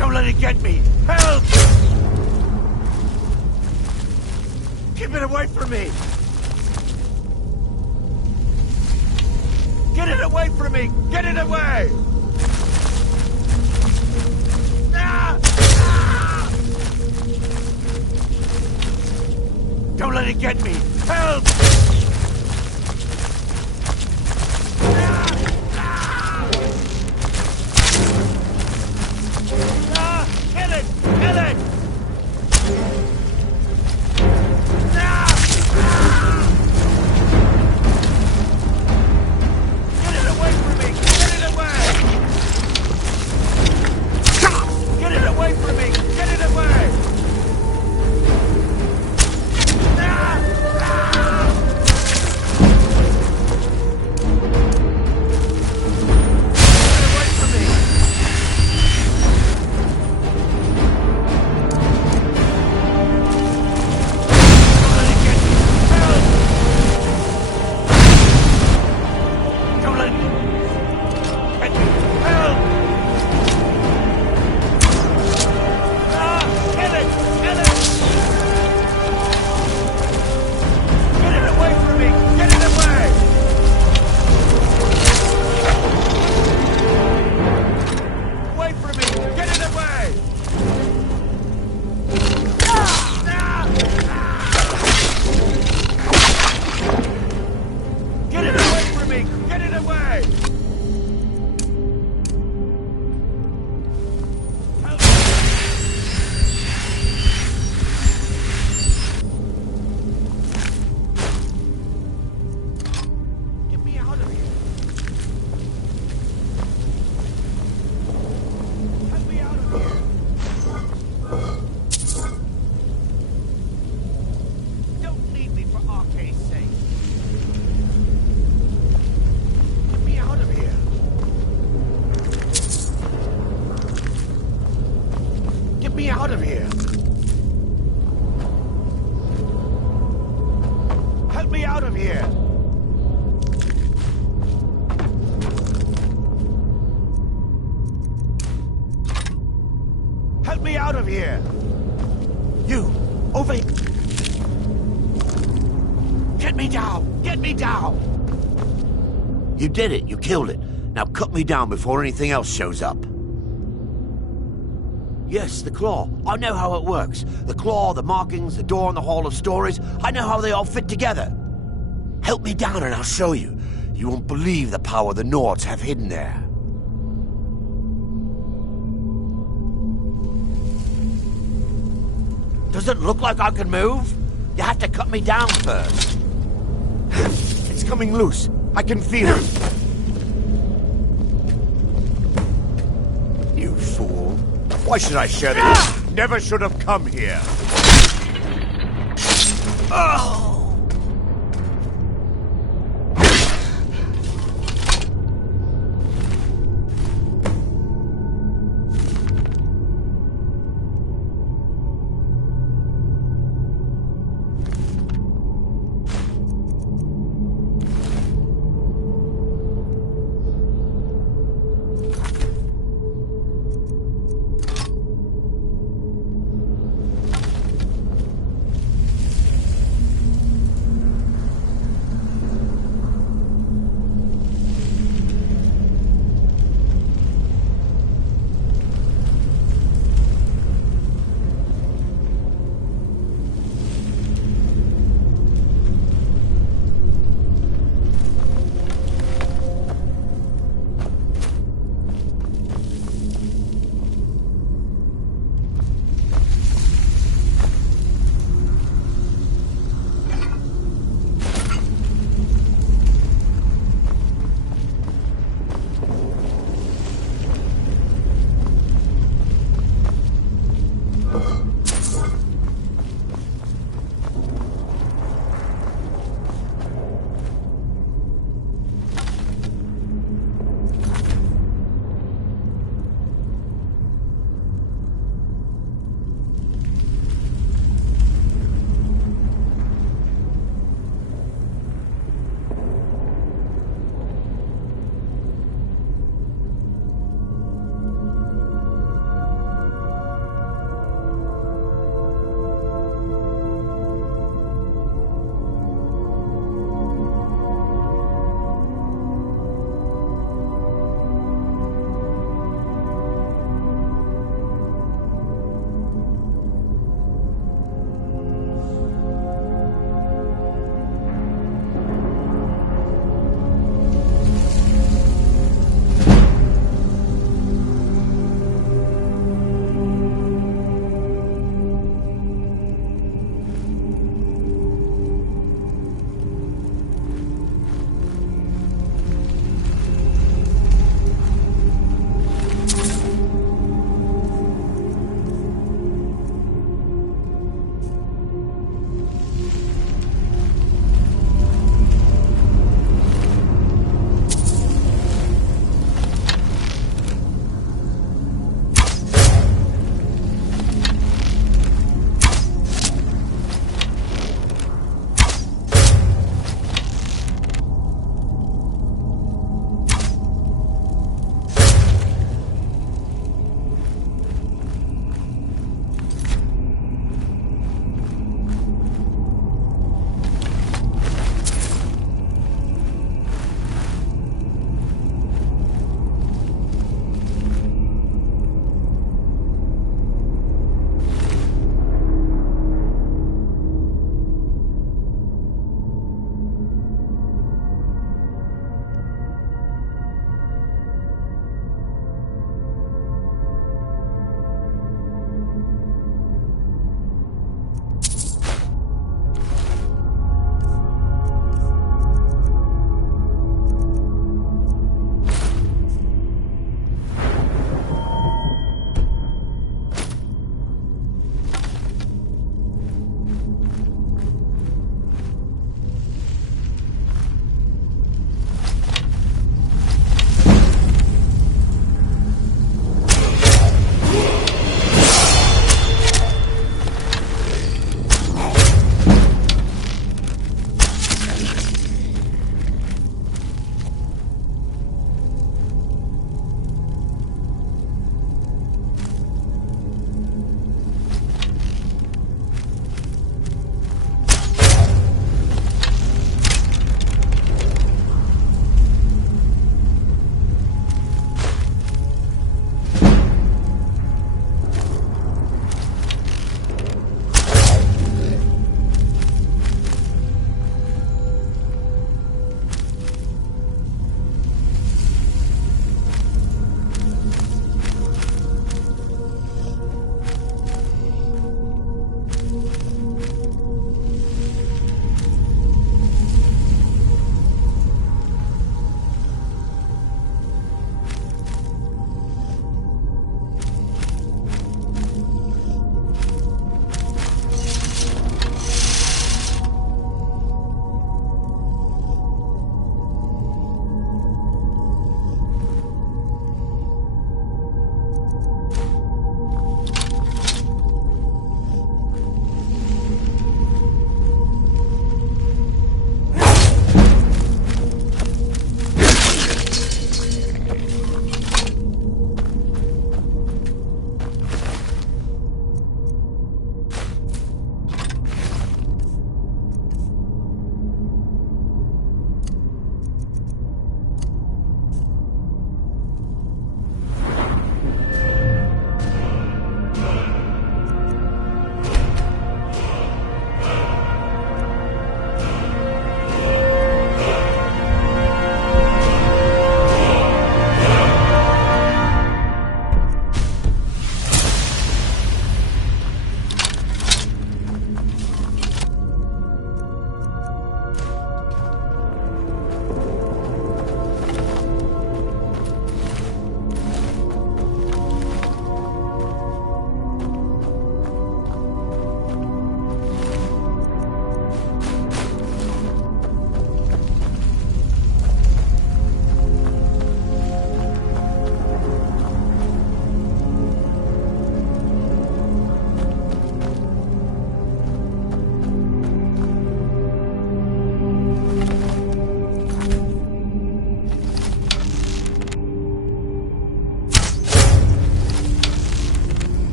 Don't let it get me! Help! Keep it away from me! Get it away from me! Get it away! Ah! Ah! Don't let it get me! Help! Kill it! Kill it! Get it away from me! Get it away! Get it away from me! Get it away! You did it. You killed it. Now cut me down before anything else shows up. Yes, the claw. I know how it works. The claw, the markings, the door in the Hall of Stories. I know how they all fit together. Help me down and I'll show you. You won't believe the power the Nords have hidden there. Does it look like I can move? You have to cut me down first. It's coming loose. I can feel it. You fool. Why should I share this? Never should have come here. Oh!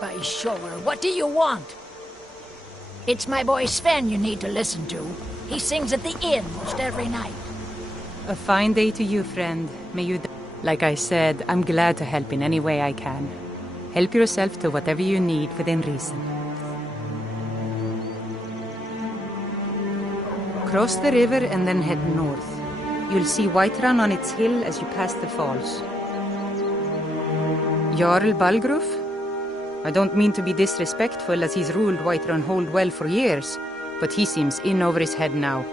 By sure, what do you want? It's my boy Sven you need to listen to. He sings at the inn most every night. A fine day to you, friend. May you... Like I said, I'm glad to help in any way I can. Help yourself to whatever you need within reason. Cross the river and then head north. You'll see Whiterun on its hill as you pass the falls. Jarl Balgruf? I don't mean to be disrespectful, as he's ruled Whiterun Hold well for years, but he seems in over his head now.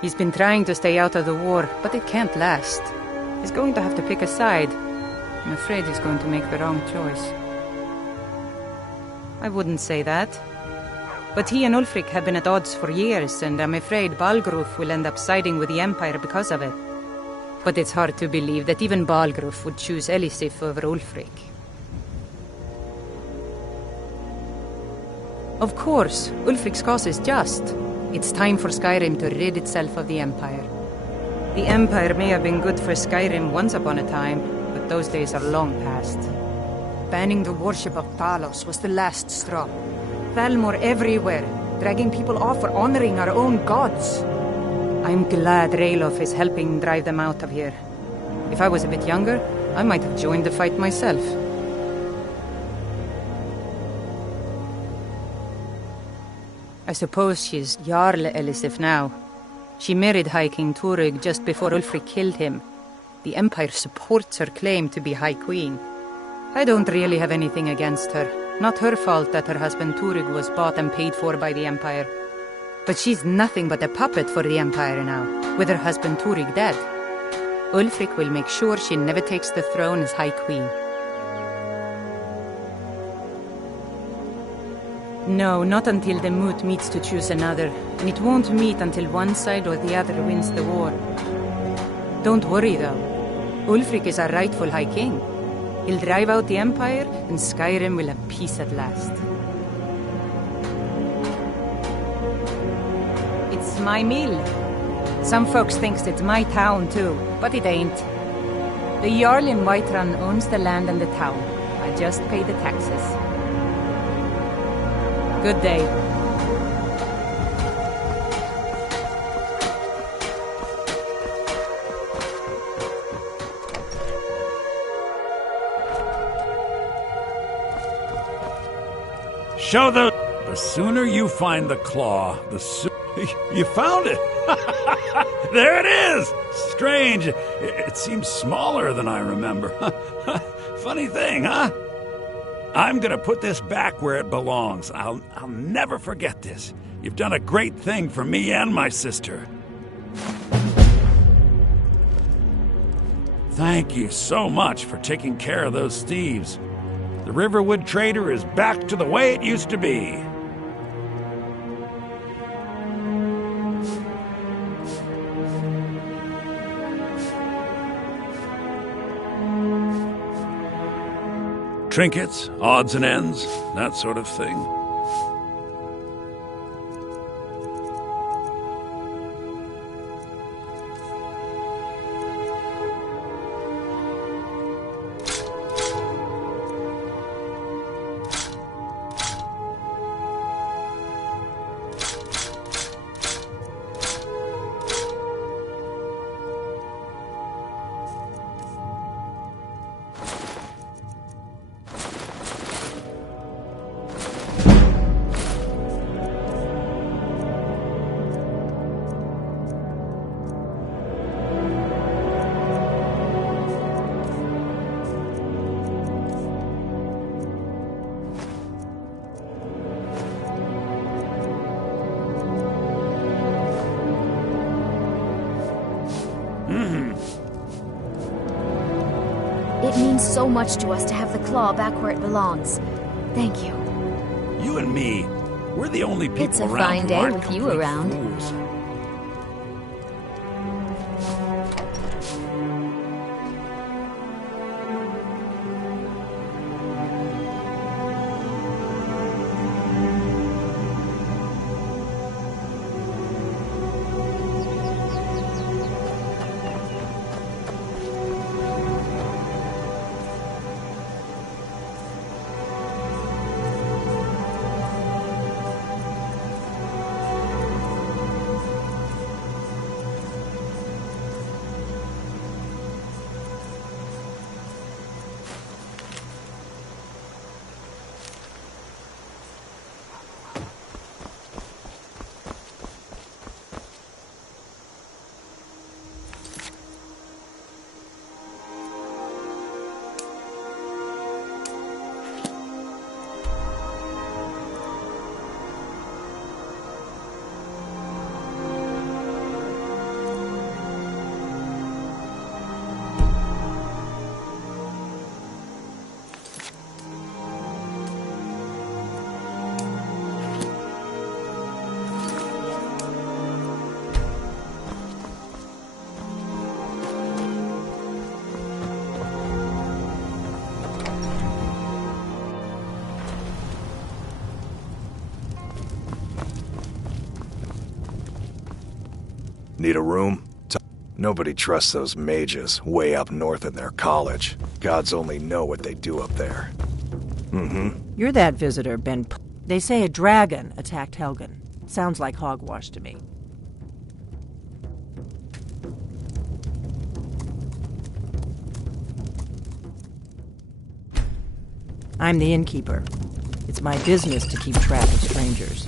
He's been trying to stay out of the war, but it can't last. He's going to have to pick a side. I'm afraid he's going to make the wrong choice. I wouldn't say that. But he and Ulfric have been at odds for years, and I'm afraid Balgruf will end up siding with the Empire because of it. But it's hard to believe that even Balgruf would choose Elisif over Ulfric. Of course, Ulfric's cause is just. It's time for Skyrim to rid itself of the Empire. The Empire may have been good for Skyrim once upon a time, but those days are long past. Banning the worship of Talos was the last straw. Thalmor everywhere, dragging people off for honoring our own gods. I'm glad Ralof is helping drive them out of here. If I was a bit younger, I might have joined the fight myself. I suppose she's Jarl Elisif now. She married High King Turug just before Ulfric killed him. The Empire supports her claim to be High Queen. I don't really have anything against her. Not her fault that her husband Turug was bought and paid for by the Empire. But she's nothing but a puppet for the Empire now, with her husband Turug dead. Ulfric will make sure she never takes the throne as High Queen. No, not until the moot meets to choose another, and it won't meet until one side or the other wins the war. Don't worry, though. Ulfric is our rightful High King. He'll drive out the Empire, and Skyrim will have peace at last. It's my mill. Some folks thinks it's my town, too, but it ain't. The Jarl in Whiterun owns the land and the town. I just pay the taxes. Good day. Show the sooner you find the claw, the sooner... You found it! There it is! Strange. It seems smaller than I remember. Funny thing, huh? I'm gonna put this back where it belongs. I'll never forget this. You've done a great thing for me and my sister. Thank you so much for taking care of those thieves. The Riverwood Trader is back to the way it used to be. Trinkets, odds and ends, that sort of thing. It means so much to us to have the claw back where it belongs. Thank you. You and me, we're the only people It's a around fine who day aren't with you complete around. fools. Need a room? Nobody trusts those mages way up north in their college. Gods only know what they do up there. You're that visitor, Ben. They say a dragon attacked Helgen. Sounds like hogwash to me. I'm the innkeeper. It's my business to keep track of strangers.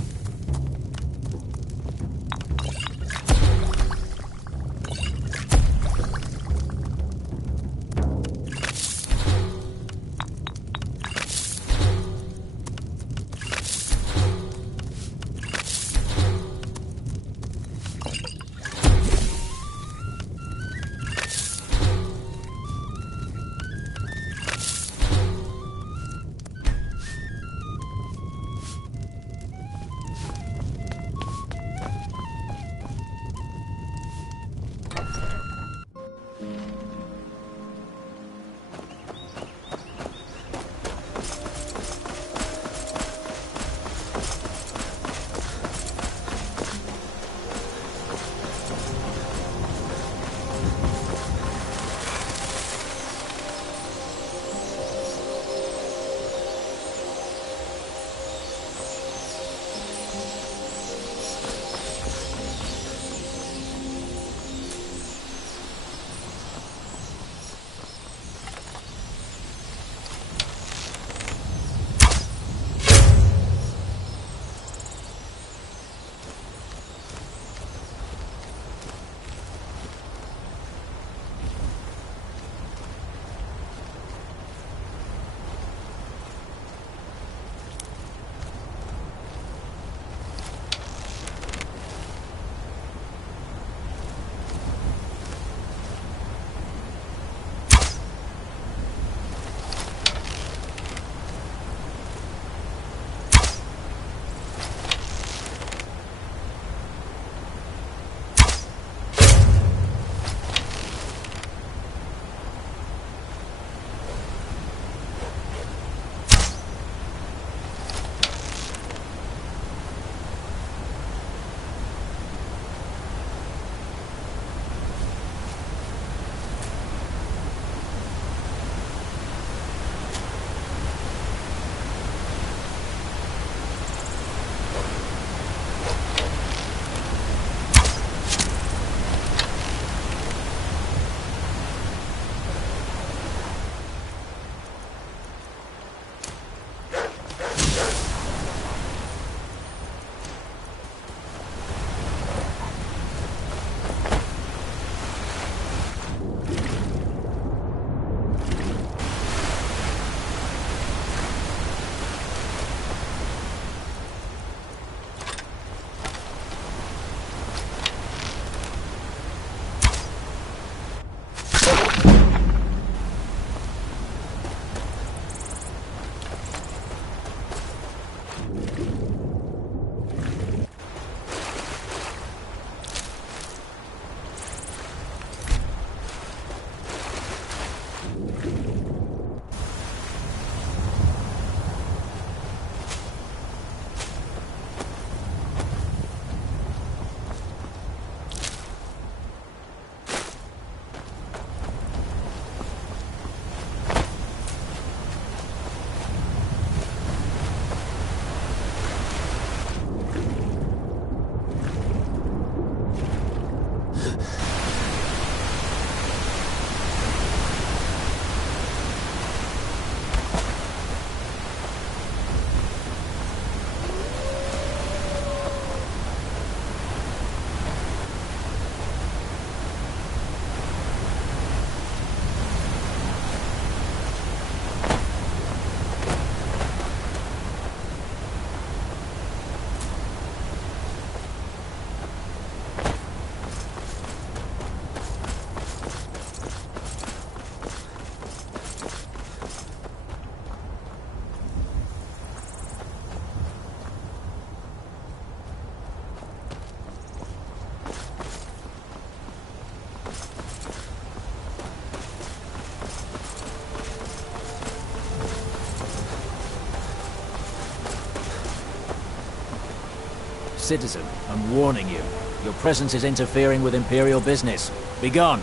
Citizen, I'm warning you. Your presence is interfering with Imperial business. Be gone.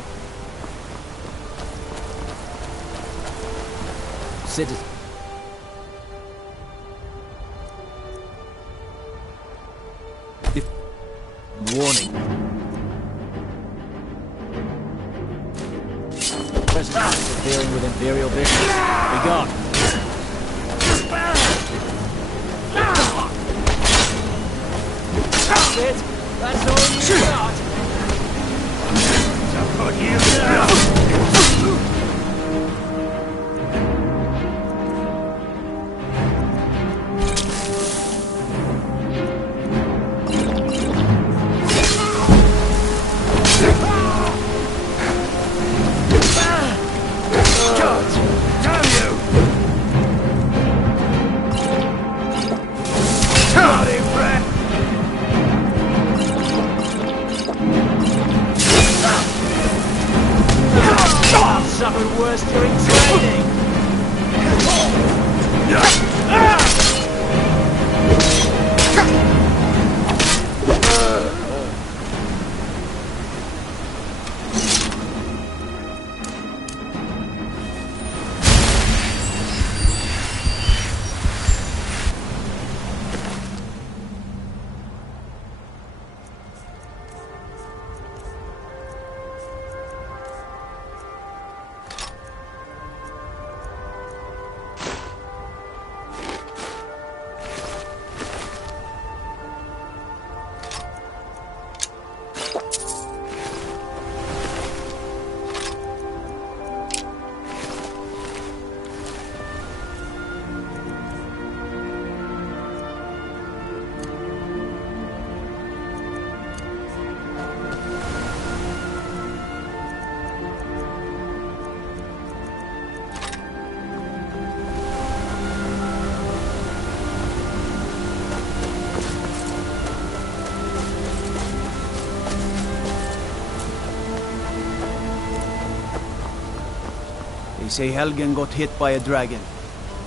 Citizen. Warning. Presence is interfering with Imperial business. Be gone. That's it. That's all you got. To put you down. Suffered worse during training. They say Helgen got hit by a dragon.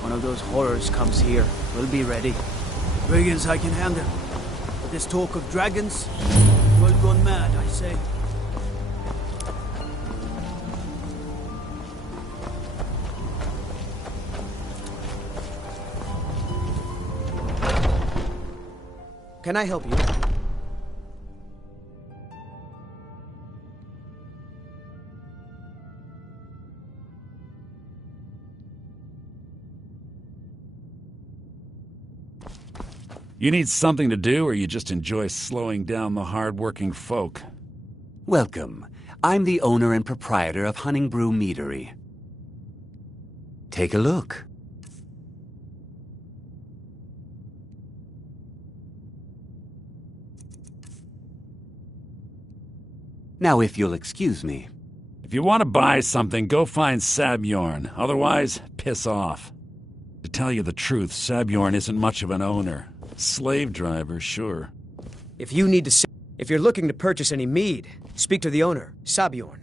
One of those horrors comes here. We'll be ready. Brigands I can handle. But this talk of dragons, world gone mad, I say. Can I help you? You need something to do, or you just enjoy slowing down the hard-working folk? Welcome. I'm the owner and proprietor of Hunting Brew Meadery. Take a look. Now, if you'll excuse me. If you want to buy something, go find Sabjorn. Otherwise, piss off. To tell you the truth, Sabjorn isn't much of an owner. Slave driver, sure. If you're looking to purchase any mead, speak to the owner, Sabjorn.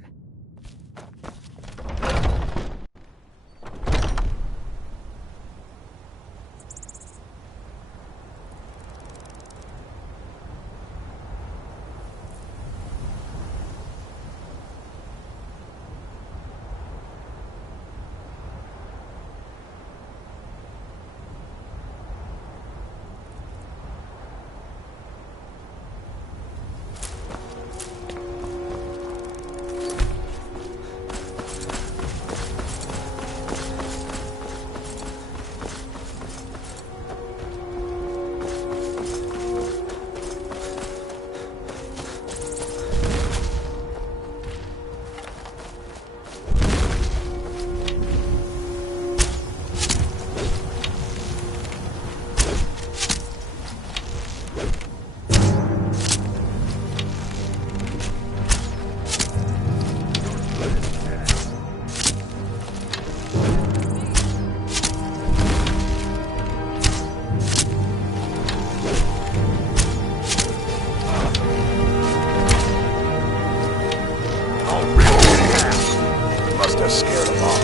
Scared them off.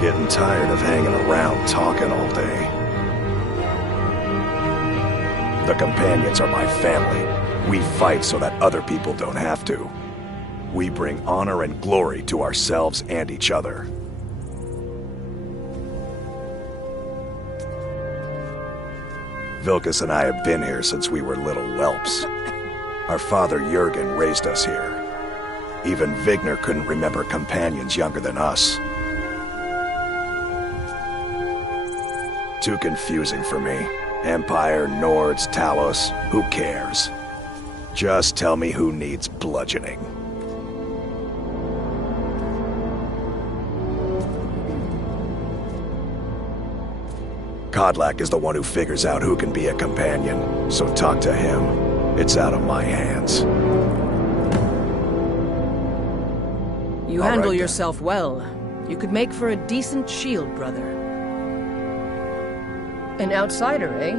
Getting tired of hanging around talking all day. The companions are my family. We fight so that other people don't have to. We bring honor and glory to ourselves and each other. Vilkas and I have been here since we were little whelps. Our father Jurgen raised us here. Even Vigner couldn't remember companions younger than us. Too confusing for me. Empire, Nords, Talos, who cares? Just tell me who needs bludgeoning. Kodlak is the one who figures out who can be a companion, so talk to him. It's out of my hands. You All handle right, yourself well. You could make for a decent shield, brother. An outsider, eh?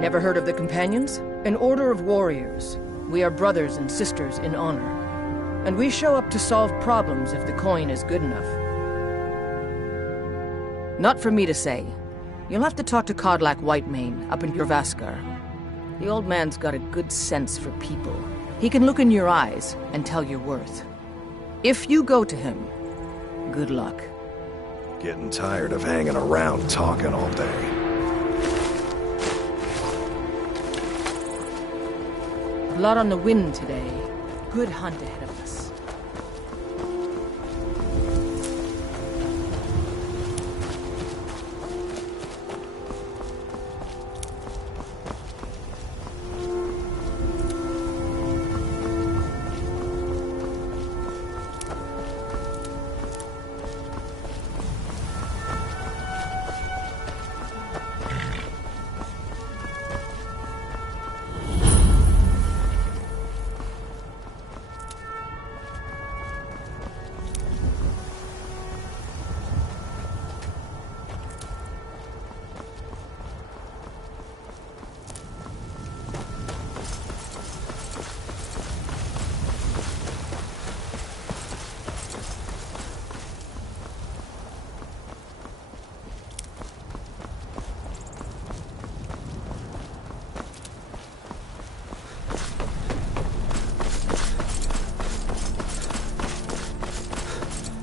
Never heard of the Companions? An order of warriors. We are brothers and sisters in honor. And we show up to solve problems if the coin is good enough. Not for me to say. You'll have to talk to Kodlak Whitemane up in Jorvaskar. The old man's got a good sense for people. He can look in your eyes and tell your worth. If you go to him, good luck. Getting tired of hanging around talking all day. Blood on the wind today. Good hunt ahead of us.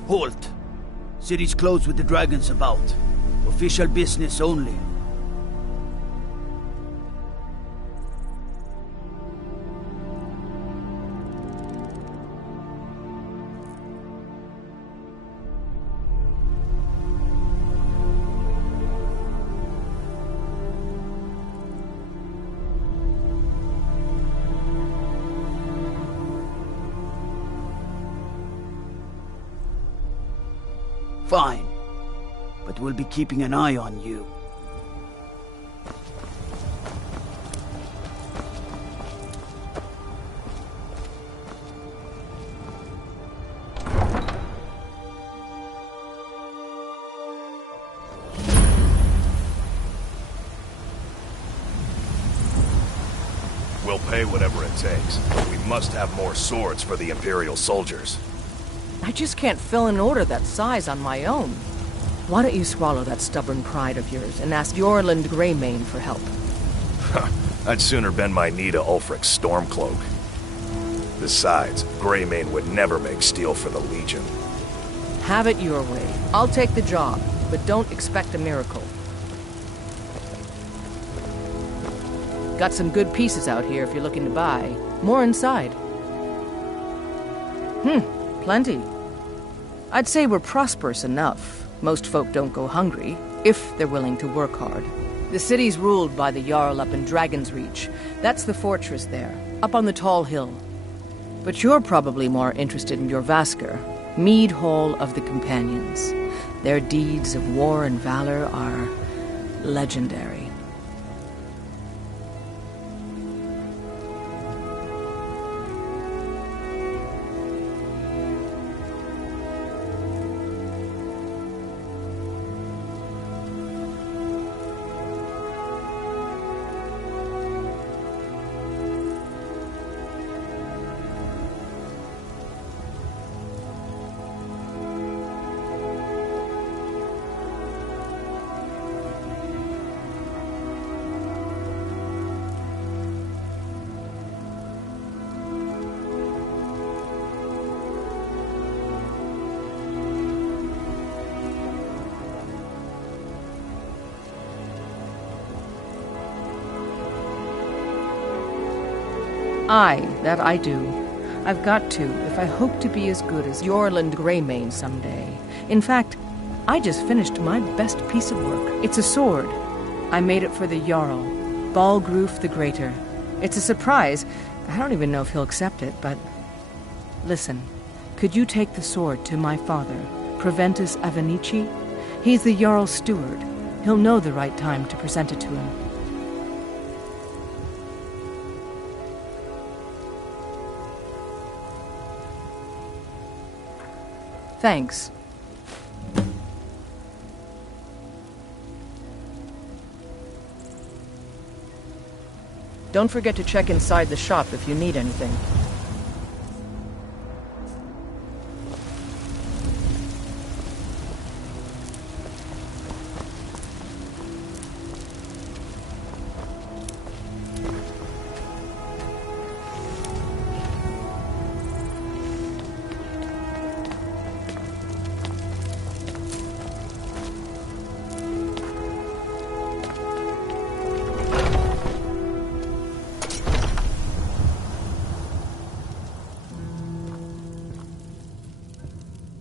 Halt! City's closed with the dragons about. Official business only. Fine. But we'll be keeping an eye on you. We'll pay whatever it takes, but we must have more swords for the Imperial soldiers. I just can't fill an order that size on my own. Why don't you swallow that stubborn pride of yours and ask Jorland Greymane for help? I'd sooner bend my knee to Ulfric's Stormcloak. Besides, Greymane would never make steel for the Legion. Have it your way. I'll take the job, but don't expect a miracle. Got some good pieces out here if you're looking to buy. More inside. Plenty. I'd say we're prosperous enough. Most folk don't go hungry, if they're willing to work hard. The city's ruled by the Jarl up in Dragon's Reach. That's the fortress there, up on the tall hill. But you're probably more interested in Jorvaskar, Mead Hall of the Companions. Their deeds of war and valor are legendary. Aye, that I do. I've got to, if I hope to be as good as Jorland Greymane someday. In fact, I just finished my best piece of work. It's a sword. I made it for the Jarl, Balgruf the Greater. It's a surprise. I don't even know if he'll accept it, but... Listen, could you take the sword to my father, Proventus Avenici? He's the Jarl's steward. He'll know the right time to present it to him. Thanks. Don't forget to check inside the shop if you need anything.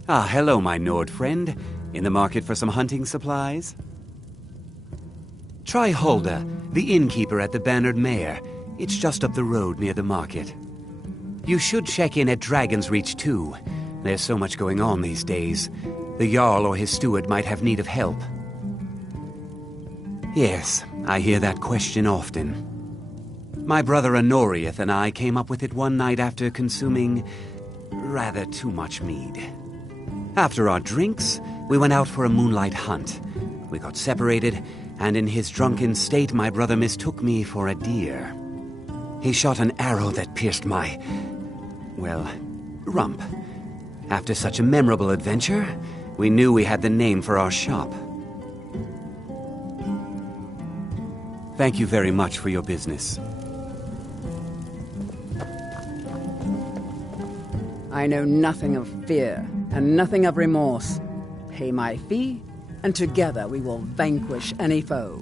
Ah, hello, my Nord friend. In the market for some hunting supplies? Try Hulda, the innkeeper at the Bannered Mare. It's just up the road near the market. You should check in at Dragon's Reach, too. There's so much going on these days. The Jarl or his steward might have need of help. Yes, I hear that question often. My brother Honorius and I came up with it one night after consuming rather too much mead. After our drinks, we went out for a moonlight hunt. We got separated, and in his drunken state, my brother mistook me for a deer. He shot an arrow that pierced my, well, rump. After such a memorable adventure, we knew we had the name for our shop. Thank you very much for your business. I know nothing of fear, and nothing of remorse. Pay my fee, and together we will vanquish any foe.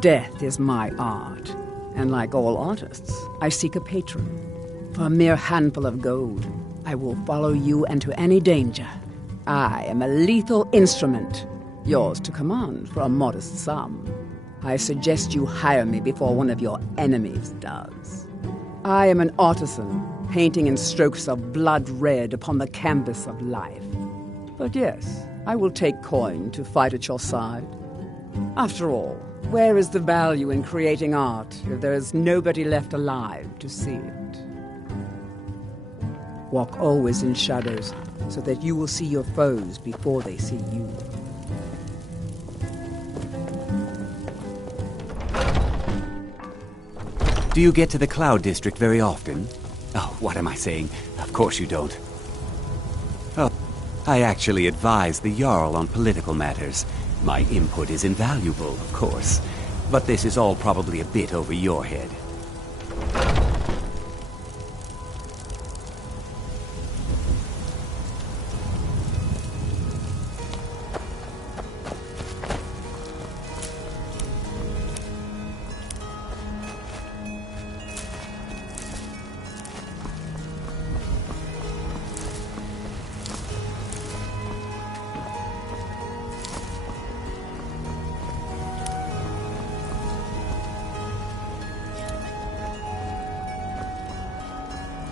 Death is my art, and like all artists, I seek a patron. For a mere handful of gold, I will follow you into any danger. I am a lethal instrument, yours to command for a modest sum. I suggest you hire me before one of your enemies does. I am an artisan, painting in strokes of blood red upon the canvas of life. But yes, I will take coin to fight at your side. After all, where is the value in creating art if there is nobody left alive to see it? Walk always in shadows, so that you will see your foes before they see you. Do you get to the Cloud District very often? Oh, what am I saying? Of course you don't. Oh, I actually advise the Jarl on political matters. My input is invaluable, of course. But this is all probably a bit over your head.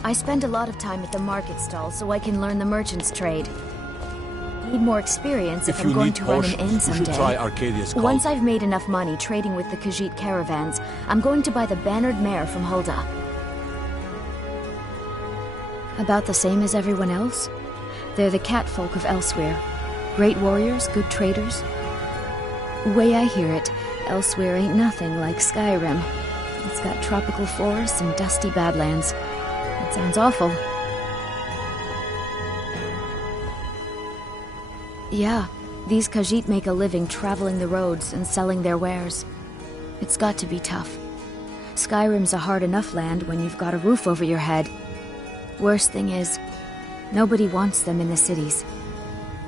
I spend a lot of time at the market stall so I can learn the merchant's trade. Need more experience if I'm going to run an inn someday. Try Arcadia's call. Once I've made enough money trading with the Khajiit caravans, I'm going to buy the Bannered Mare from Hulda. About the same as everyone else? They're the catfolk of elsewhere. Great warriors, good traders. Way I hear it, elsewhere ain't nothing like Skyrim. It's got tropical forests and dusty badlands. It sounds awful. Yeah, these Khajiit make a living traveling the roads and selling their wares. It's got to be tough. Skyrim's a hard enough land when you've got a roof over your head. Worst thing is, nobody wants them in the cities.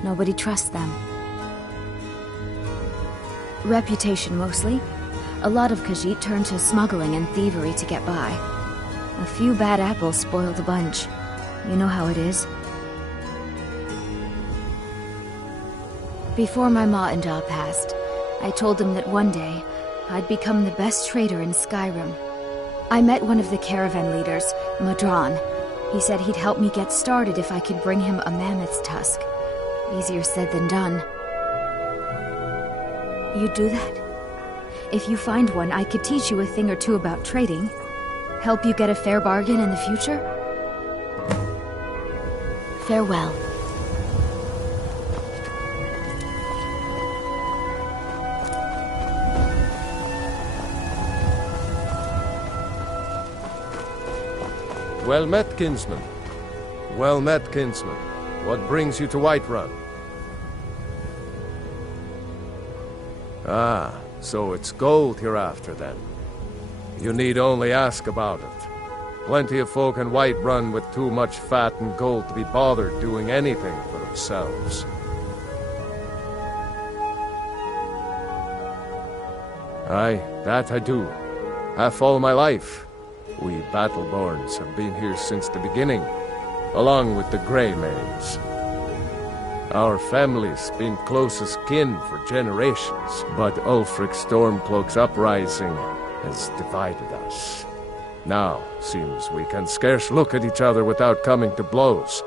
Nobody trusts them. Reputation, mostly. A lot of Khajiit turned to smuggling and thievery to get by. A few bad apples spoiled the bunch. You know how it is. Before my ma and Da passed, I told them that one day I'd become the best trader in Skyrim. I met one of the caravan leaders, Madron. He said he'd help me get started if I could bring him a mammoth's tusk. Easier said than done. You'd do that? If you find one, I could teach you a thing or two about trading. Help you get a fair bargain in the future? Farewell. Well met, kinsman. Well met, kinsman. What brings you to Whiterun? Ah, so it's gold you're after, then. You need only ask about it. Plenty of folk in Whiterun with too much fat and gold to be bothered doing anything for themselves. Aye, that I do. Half all my life. We Battleborns have been here since the beginning, along with the Greymanes. Our family's been closest kin for generations, but Ulfric Stormcloak's uprising has divided us. Now, seems we can scarce look at each other without coming to blows.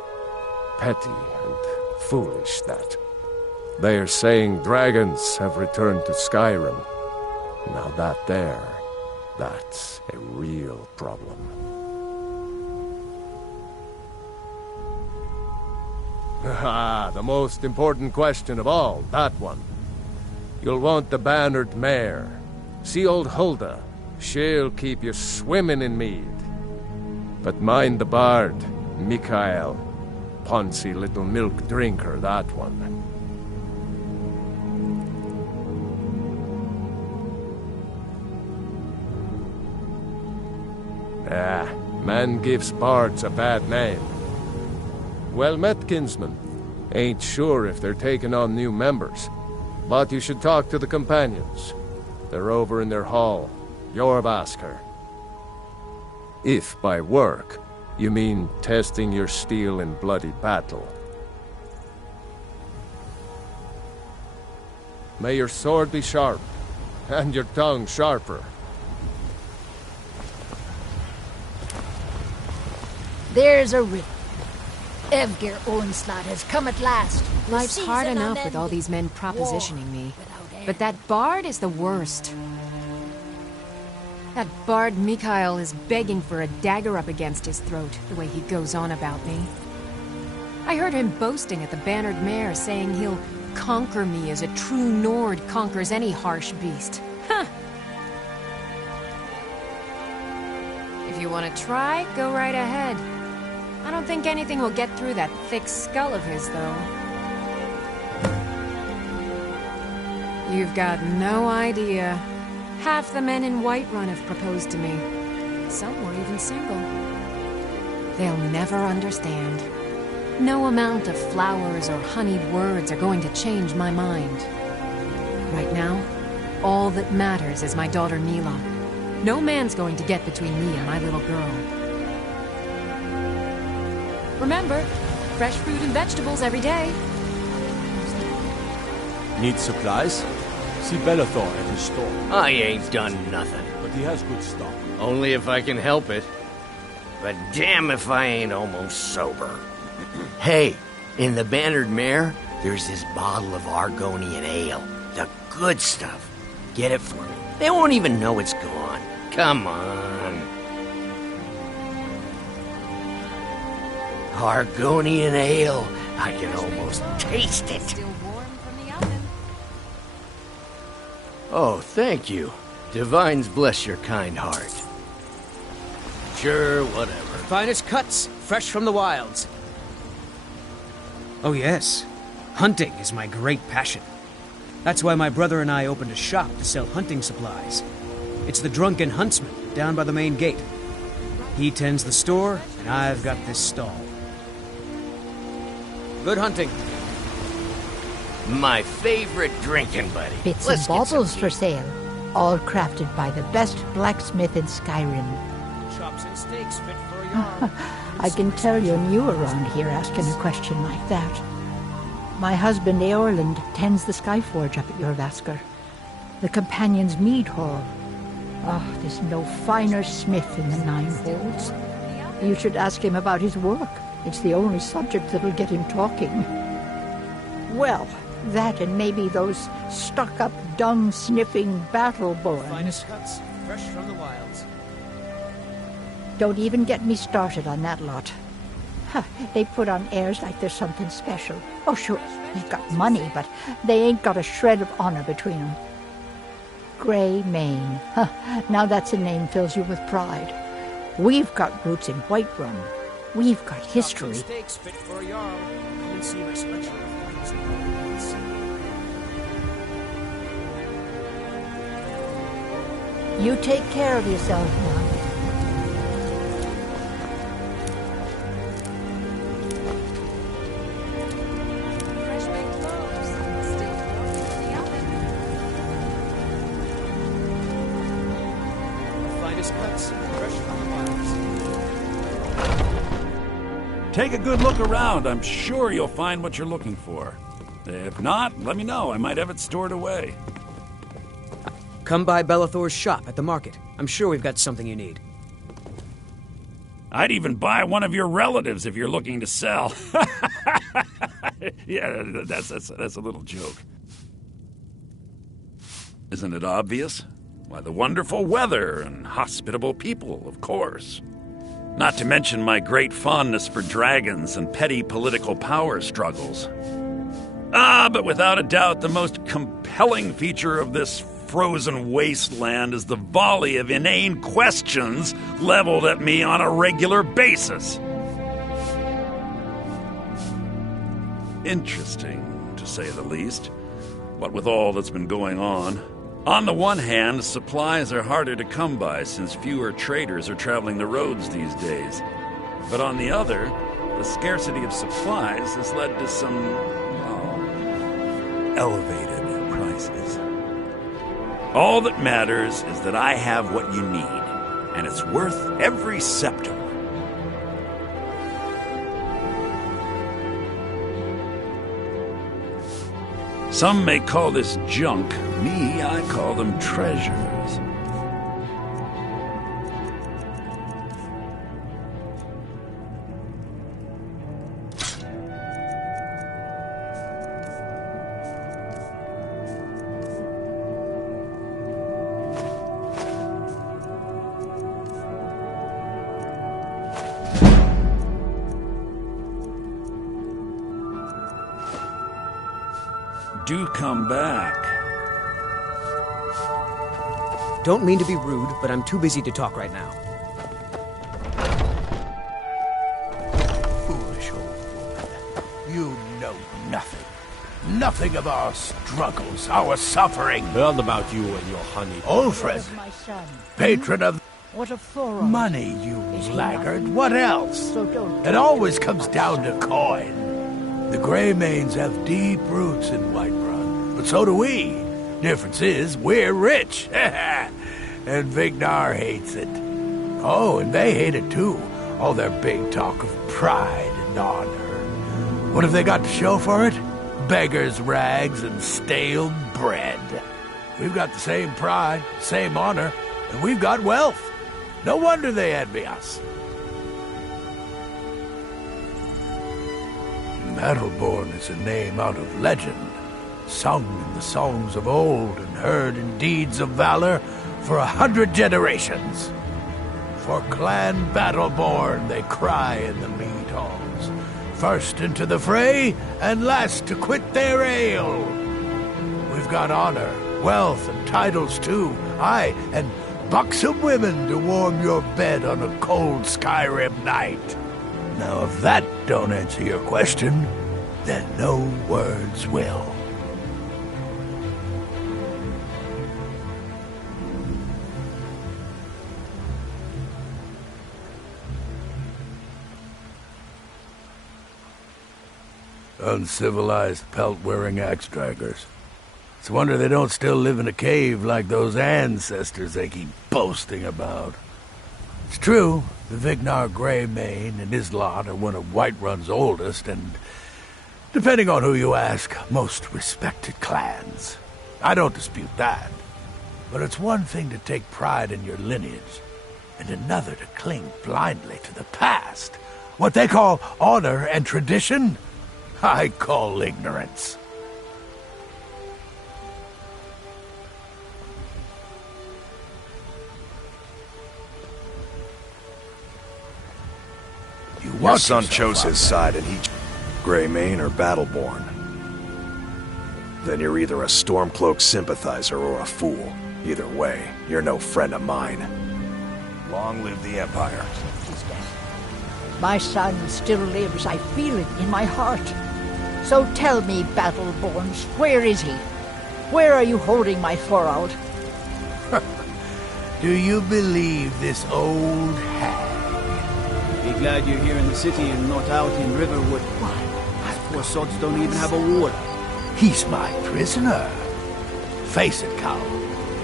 Petty and foolish, that. They are saying dragons have returned to Skyrim. Now that's a real problem. Ah, the most important question of all, that one. You'll want the bannered mare. See old Hulda. She'll keep you swimming in mead. But mind the bard, Mikael. Poncy little milk drinker, that one. Ah, man gives bards a bad name. Well met, kinsman. Ain't sure if they're taking on new members, but you should talk to the companions. They're over in their hall, Jorvaskr. If by work, you mean testing your steel in bloody battle. May your sword be sharp, and your tongue sharper. There's a rip. Evgir Onslaught has come at last. Life's hard enough with all these men propositioning me. But that bard is the worst. That bard Mikael is begging for a dagger up against his throat, the way he goes on about me. I heard him boasting at the Bannered Mare, saying he'll conquer me as a true Nord conquers any harsh beast. Huh! If you want to try, go right ahead. I don't think anything will get through that thick skull of his, though. You've got no idea. Half the men in Whiterun have proposed to me. Some were even single. They'll never understand. No amount of flowers or honeyed words are going to change my mind. Right now, all that matters is my daughter Mila. No man's going to get between me and my little girl. Remember, fresh fruit and vegetables every day. Need supplies? See Bellathor at his store. I ain't done nothing. But he has good stock. Only if I can help it. But damn if I ain't almost sober. Hey, in the Bannered Mare, there's this bottle of Argonian ale. The good stuff. Get it for me. They won't even know it's gone. Come on. Argonian ale. I can almost taste it. Oh, thank you. Divines bless your kind heart. Sure, whatever. Finest cuts, fresh from the wilds. Oh yes, hunting is my great passion. That's why my brother and I opened a shop to sell hunting supplies. It's the Drunken Huntsman down by the main gate. He tends the store, and I've got this stall. Good hunting. My favorite drinking buddy. Bits and baubles for sale. all crafted by the best blacksmith in Skyrim. Chops and steaks fit for a yarn. I can tell you're new around here asking a question like that. My husband Eorland tends the Skyforge up at Jorvaskr, the Companion's Mead Hall. Oh, there's no finer smith in the Nine Holds. You should ask him about his work. It's the only subject that'll get him talking. Well, that and maybe those stuck-up, dung-sniffing Battleborn. Finest cuts, fresh from the wilds. Don't even get me started on that lot. Huh, they put on airs like there's something special. Oh, sure, they've got money, but they ain't got a shred of honor between them. Grey Mane. Huh, now that's a name fills you with pride. We've got roots in Whiterun. We've got history. Steaks fit for a yarn. Come and see my selection of finest ingredients. You take care of yourself now. Take a good look around. I'm sure you'll find what you're looking for. If not, let me know. I might have it stored away. Come by Bellathor's shop at the market. I'm sure we've got something you need. I'd even buy one of your relatives if you're looking to sell. Yeah, that's a little joke. Isn't it obvious? Why, the wonderful weather and hospitable people, of course. Not to mention my great fondness for dragons and petty political power struggles. But without a doubt, the most compelling feature of this frozen wasteland is the volley of inane questions leveled at me on a regular basis. Interesting, to say the least. What with all that's been going on. On the one hand, supplies are harder to come by since fewer traders are traveling the roads these days. But on the other, the scarcity of supplies has led to some, well, elevated prices. All that matters is that I have what you need, and it's worth every septim. Some may call this junk. Me, I call them treasures. Do come back. Don't mean to be rude, but I'm too busy to talk right now. Foolish old woman. You know nothing. Nothing of our struggles, our suffering. Heard about you and your honey. Ulfred, My son. patron of What of Thoron? money, you laggard. What else? So don't. It always comes down to coin. The Greymanes have deep roots in Whiterun, but so do we. Difference is, we're rich. And Ragnar hates it. Oh, and they hate it too. All their big talk of pride and honor. What have they got to show for it? Beggars' rags and stale bread. We've got the same pride, same honor, and we've got wealth. No wonder they envy us. Battleborn is a name out of legend, sung in the songs of old and heard in deeds of valor for 100 generations. For Clan Battleborn they cry in the mead halls, first into the fray and last to quit their ale. We've got honor, wealth, and titles too, aye, and buxom women to warm your bed on a cold Skyrim night. Now, if that don't answer your question, then no words will. Uncivilized pelt-wearing axe-draggers. It's a wonder they don't still live in a cave like those ancestors they keep boasting about. It's true, the Vignar Greymane and his lot are one of Whiterun's oldest and, depending on who you ask, most respected clans. I don't dispute that. But it's one thing to take pride in your lineage, and another to cling blindly to the past. What they call honor and tradition, I call ignorance. Your son chose his side and he... Greymane or Battleborn. Then you're either a Stormcloak sympathizer or a fool. Either way, you're no friend of mine. Long live the Empire. My son still lives. I feel it in my heart. So tell me, Battleborns, where is he? Where are you holding my Thorald? Do you believe this old hag? Be glad you're here in the city and not out in Riverwood. Why? Poor sods don't even have a wall. He's my prisoner. Face it, Cal.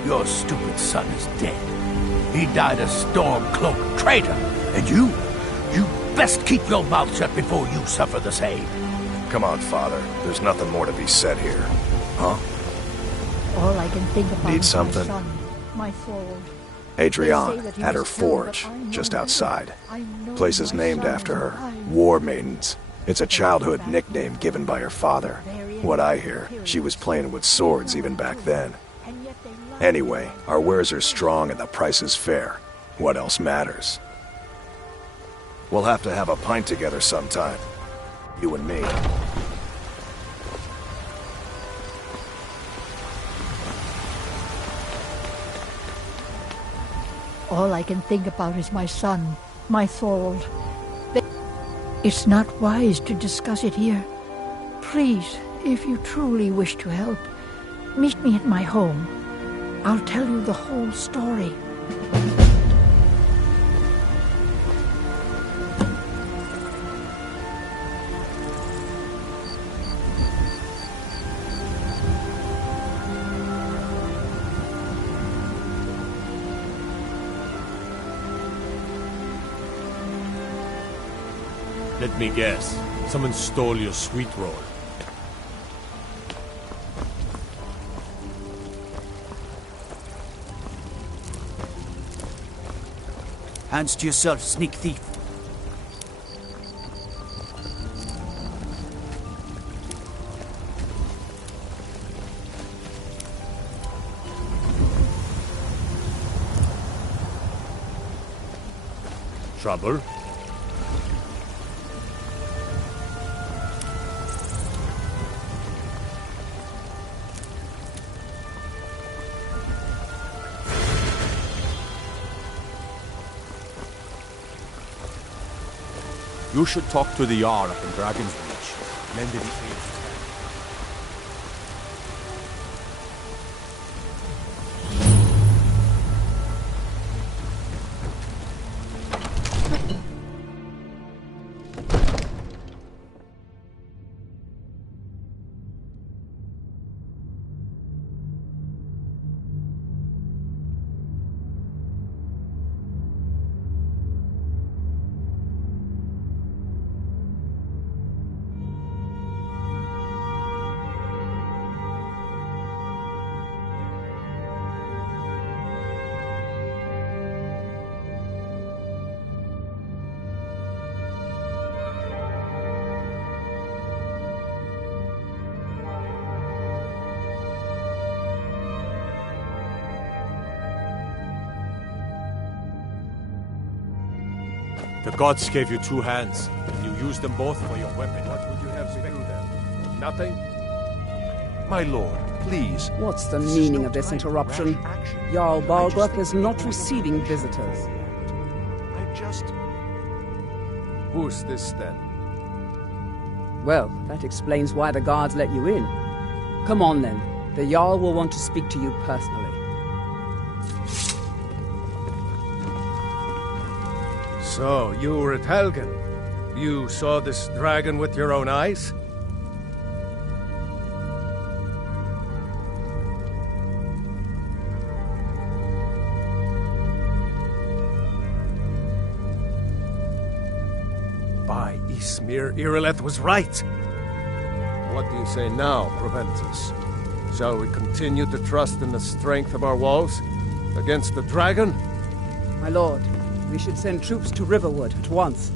Your stupid son is dead. He died a Stormcloak traitor. And you best keep your mouth shut before you suffer the same. Come on, Father. There's nothing more to be said here. Huh? All I can think about Need is something? my son, my Thorald. Adrienne, at her forge, just outside. Place is named after her. War Maidens. It's a childhood nickname given by her father. What I hear, she was playing with swords even back then. Anyway, our wares are strong and the price is fair. What else matters? We'll have to have a pint together sometime. You and me. All I can think about is my son, my Thorald. It's not wise to discuss it here. Please, if you truly wish to help, meet me at my home. I'll tell you the whole story. Let me guess. Someone stole your sweet roll. Hands to yourself, sneak thief. Trouble? You should talk to the Jarl up in Dragon's Reach. Lend him aid. The gods gave you two hands, and you used them both for your weapon. What would you have me do then? Nothing? My lord, please. What's the meaning of this interruption? Jarl Balgruuf is not receiving visitors. Who's this then? Well, that explains why the guards let you in. Come on then. The Jarl will want to speak to you personally. So, you were at Helgen. You saw this dragon with your own eyes? peace. Mir Irileth was right. What do you say now, Proventus? Shall we continue to trust in the strength of our walls against the dragon? My lord, we should send troops to Riverwood at once.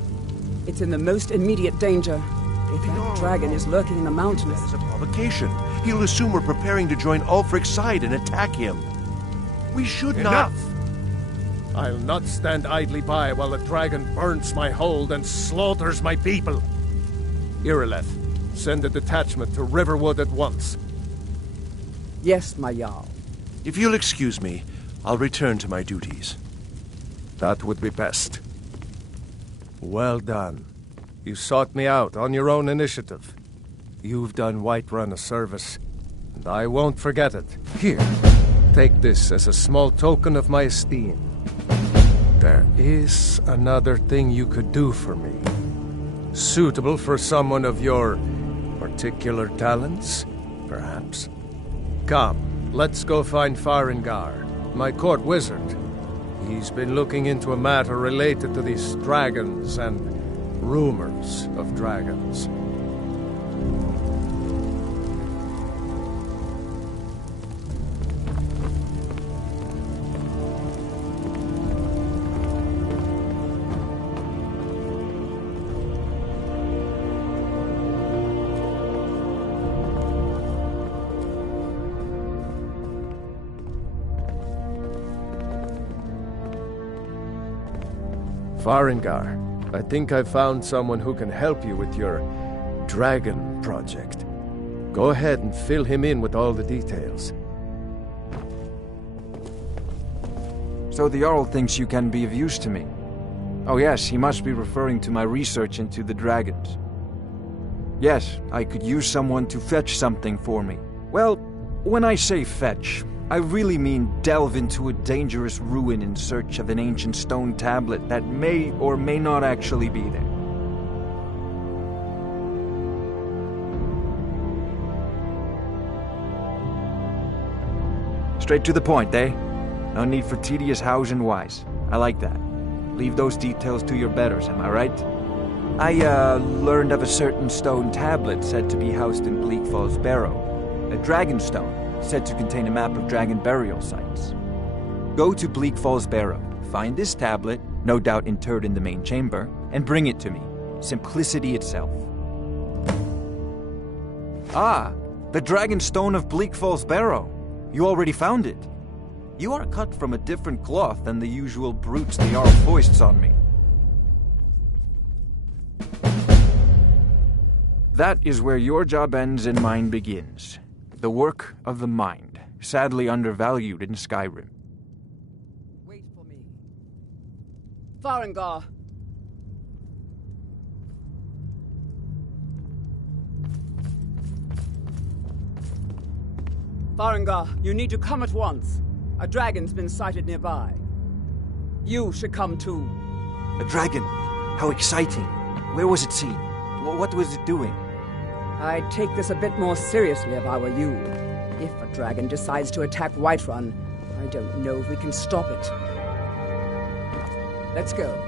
It's in the most immediate danger. If that dragon is lurking in the mountains... That is a provocation. He'll assume we're preparing to join Ulfric's side and attack him. We should not... Enough! I'll not stand idly by while the dragon burns my hold and slaughters my people. Irileth, send a detachment to Riverwood at once. Yes, my Jarl. If you'll excuse me, I'll return to my duties. That would be best. Well done. You sought me out on your own initiative. You've done Whiterun a service, and I won't forget it. Here, take this as a small token of my esteem. There is another thing you could do for me. Suitable for someone of your particular talents, perhaps. Come, let's go find Farengar, my court wizard. He's been looking into a matter related to these dragons and rumors of dragons. Farengar, I think I've found someone who can help you with your dragon project. Go ahead and fill him in with all the details. So the Jarl thinks you can be of use to me. Oh yes, he must be referring to my research into the dragons. Yes, I could use someone to fetch something for me. Well, when I say fetch, I really mean delve into a dangerous ruin in search of an ancient stone tablet that may or may not actually be there. Straight to the point, eh? No need for tedious hows and whys. I like that. Leave those details to your betters, am I right? I, learned of a certain stone tablet said to be housed in Bleak Falls Barrow. A dragon stone, said to contain a map of dragon burial sites. Go to Bleak Falls Barrow, find this tablet, no doubt interred in the main chamber, and bring it to me. Simplicity itself. Ah, the dragon stone of Bleak Falls Barrow. You already found it. You are cut from a different cloth than the usual brutes the Jarl foists on me. That is where your job ends and mine begins. The work of the mind, sadly undervalued in Skyrim. Wait for me. Farengar! Farengar, you need to come at once. A dragon's been sighted nearby. You should come too. A dragon? How exciting. Where was it seen? What was it doing? I'd take this a bit more seriously if I were you. If a dragon decides to attack Whiterun, I don't know if we can stop it. Let's go.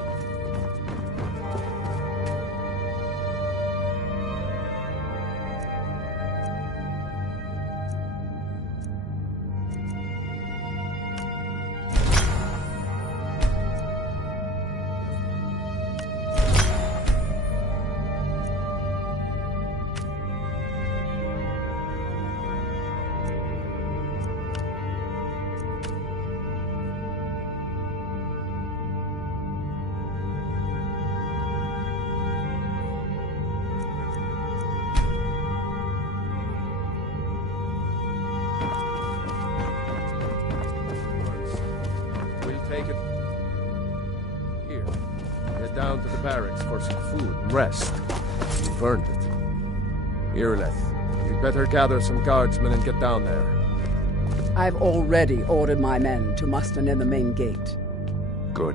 Down to the barracks for some food and rest. You've earned it. Irileth, you'd better gather some guardsmen and get down there. I've already ordered my men to muster near the main gate. Good.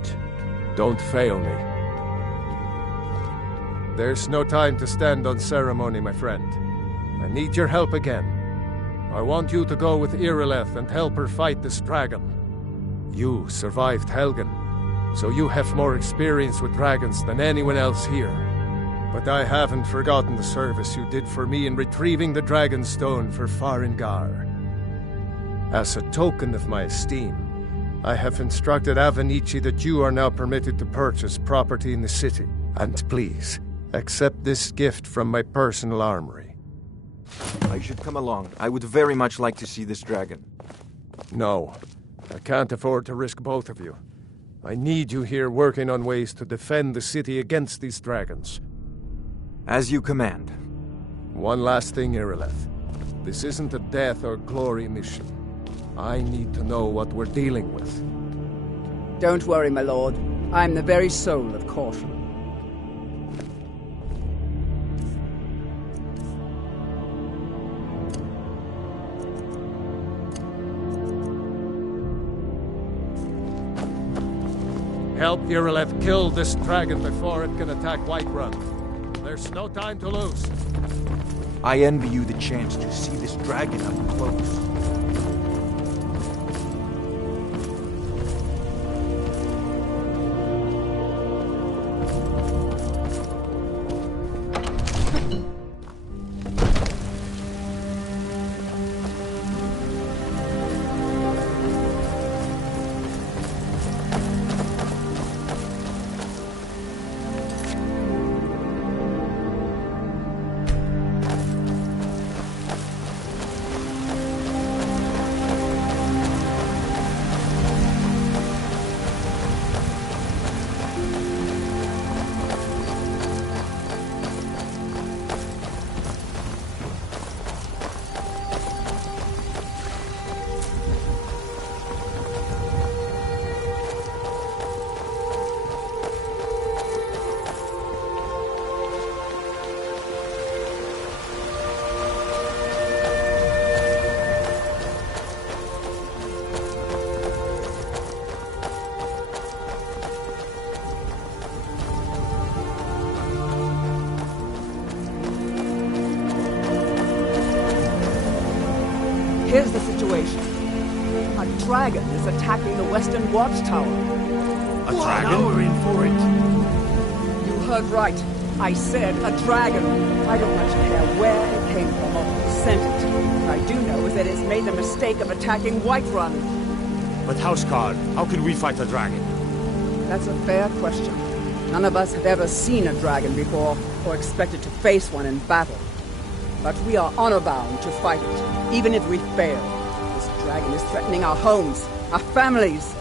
Don't fail me. There's no time to stand on ceremony, my friend. I need your help again. I want you to go with Irileth and help her fight this dragon. You survived Helgen, so you have more experience with dragons than anyone else here. But I haven't forgotten the service you did for me in retrieving the Dragonstone for Farengar. As a token of my esteem, I have instructed Avenici that you are now permitted to purchase property in the city. And please, accept this gift from my personal armory. I should come along. I would very much like to see this dragon. No, I can't afford to risk both of you. I need you here working on ways to defend the city against these dragons. As you command. One last thing, Irileth. This isn't a death or glory mission. I need to know what we're dealing with. Don't worry, my lord. I'm the very soul of caution. Help Irileth kill this dragon before it can attack Whiterun. There's no time to lose. I envy you the chance to see this dragon up close. Here's the situation. A dragon is attacking the western watchtower. A dragon? Now we're in for it. You heard right. I said a dragon. I don't much care where it came from or who sent it. What I do know is that it's made the mistake of attacking Whiterun. But Houseguard, how can we fight a dragon? That's a fair question. None of us have ever seen a dragon before, or expected to face one in battle. But we are honor-bound to fight it, even if we fail. This dragon is threatening our homes, our families.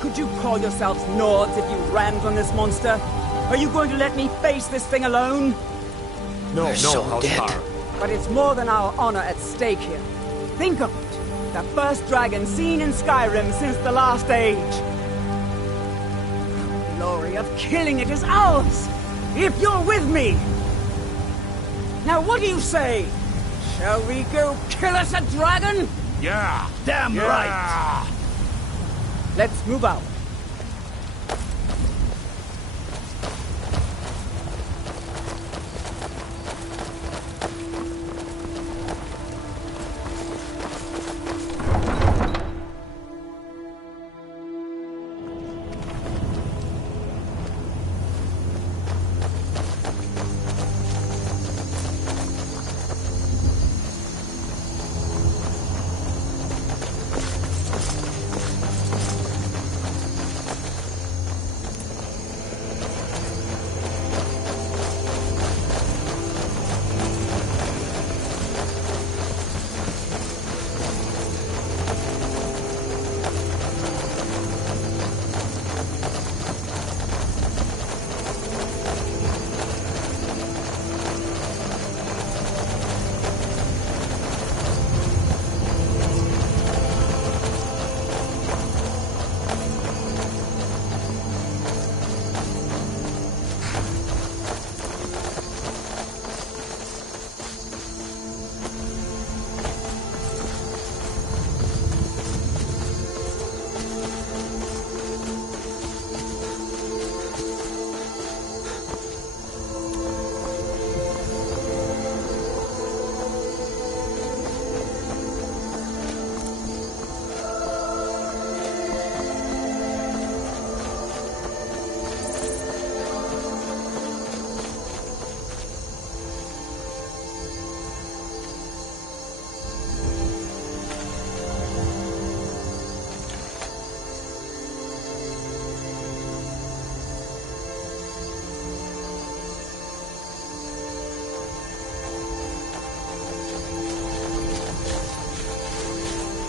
Could you call yourselves Nords if you ran from this monster? Are you going to let me face this thing alone? No, Houseguard. But it's more than our honor at stake here. Think of it. The first dragon seen in Skyrim since the last age. The glory of killing it is ours, if you're with me. Now what do you say? Shall we go kill us a dragon? Yeah, damn right. Let's move out.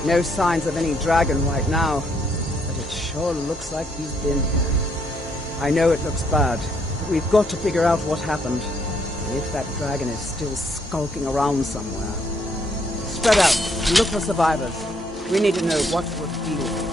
No signs of any dragon right now, but it sure looks like he's been here. I know it looks bad, but we've got to figure out what happened. If that dragon is still skulking around somewhere. Spread out and look for survivors. We need to know what we're dealing with.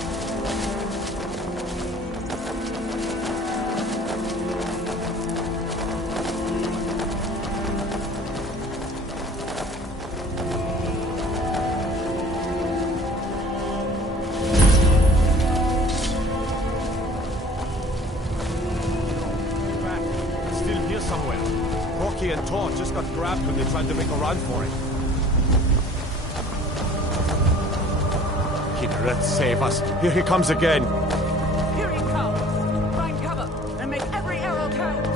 When they tried to make a run for it. Kidret, save us. Here he comes again. Here he comes! Find cover and make every arrow count!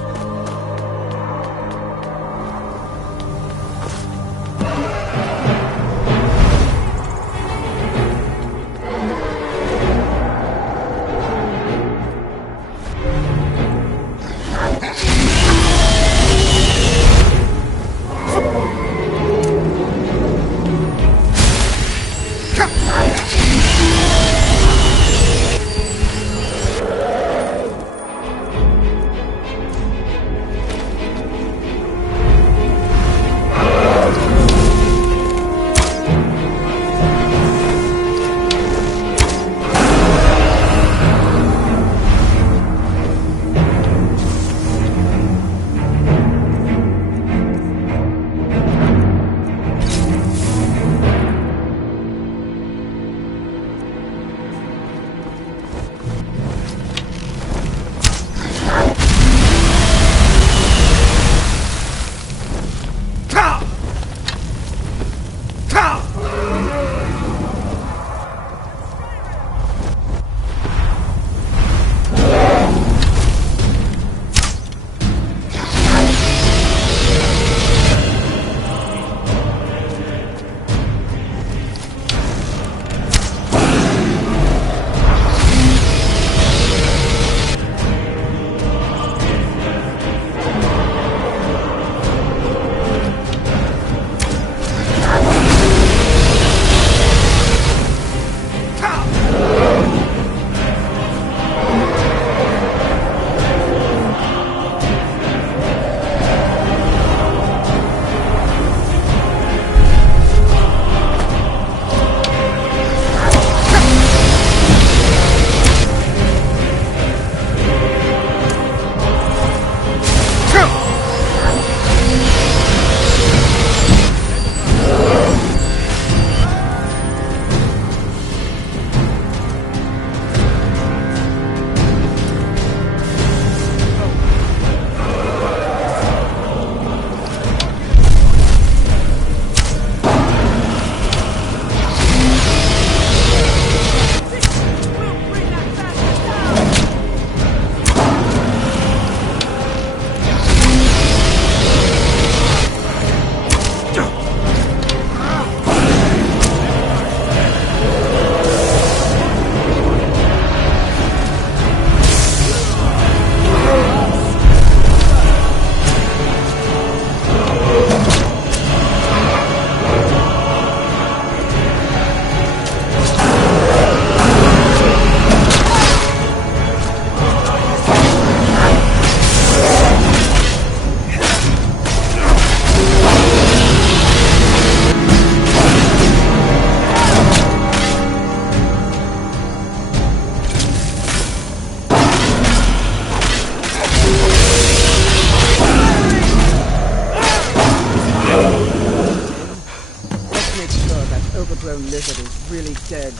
lizard is really dead.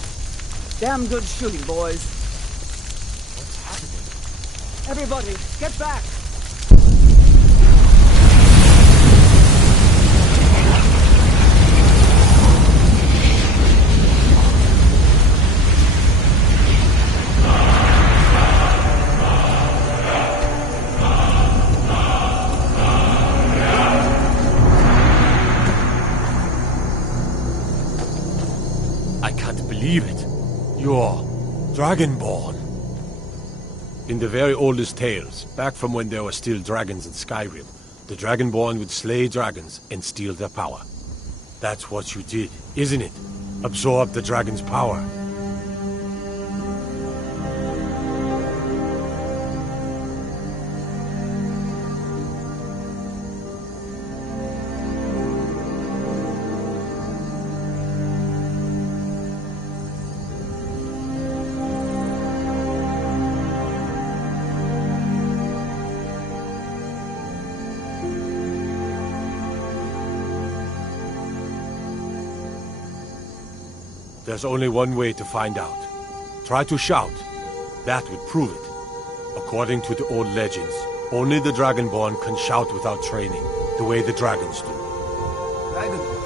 Damn good shooting, boys. What's happening? Everybody, get back! Believe it. You're Dragonborn. In the very oldest tales, back from when there were still dragons in Skyrim, the Dragonborn would slay dragons and steal their power. That's what you did, isn't it? Absorb the dragon's power. There's only one way to find out. Try to shout. That would prove it. According to the old legends, only the Dragonborn can shout without training, the way the dragons do. Dragonborn?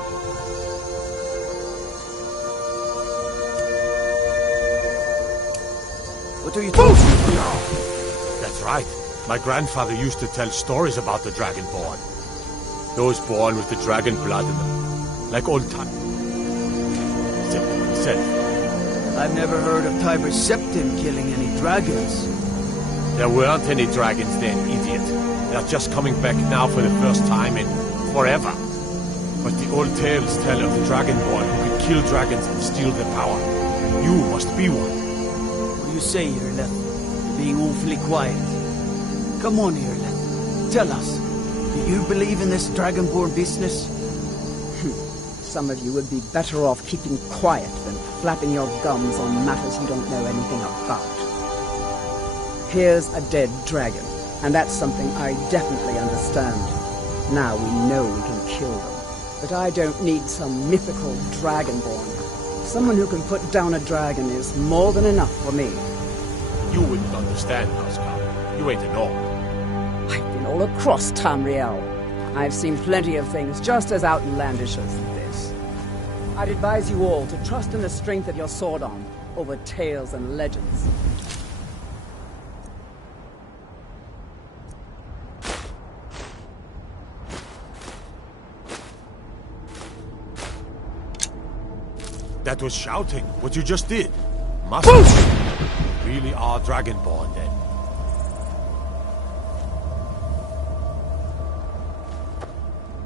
What are you talking about? That's right. My grandfather used to tell stories about the Dragonborn. Those born with the dragon blood in them. Like old times. I've never heard of Tiber Septim killing any dragons. There weren't any dragons then, idiot. They're just coming back now for the first time in forever. But the old tales tell of the Dragonborn who can kill dragons and steal their power. You must be one. What do you say, Irleth? You're being awfully quiet. Come on, Irleth. Tell us. Do you believe in this Dragonborn business? Some of you would be better off keeping quiet than flapping your gums on matters you don't know anything about. Here's a dead dragon, and that's something I definitely understand. Now we know we can kill them. But I don't need some mythical Dragonborn. Someone who can put down a dragon is more than enough for me. You wouldn't understand, Oscar. You ain't a Nord. I've been all across Tamriel. I've seen plenty of things just as outlandish as this. I'd advise you all to trust in the strength of your sword arm over tales and legends. That was shouting, what you just did. Must you really are Dragonborn, then?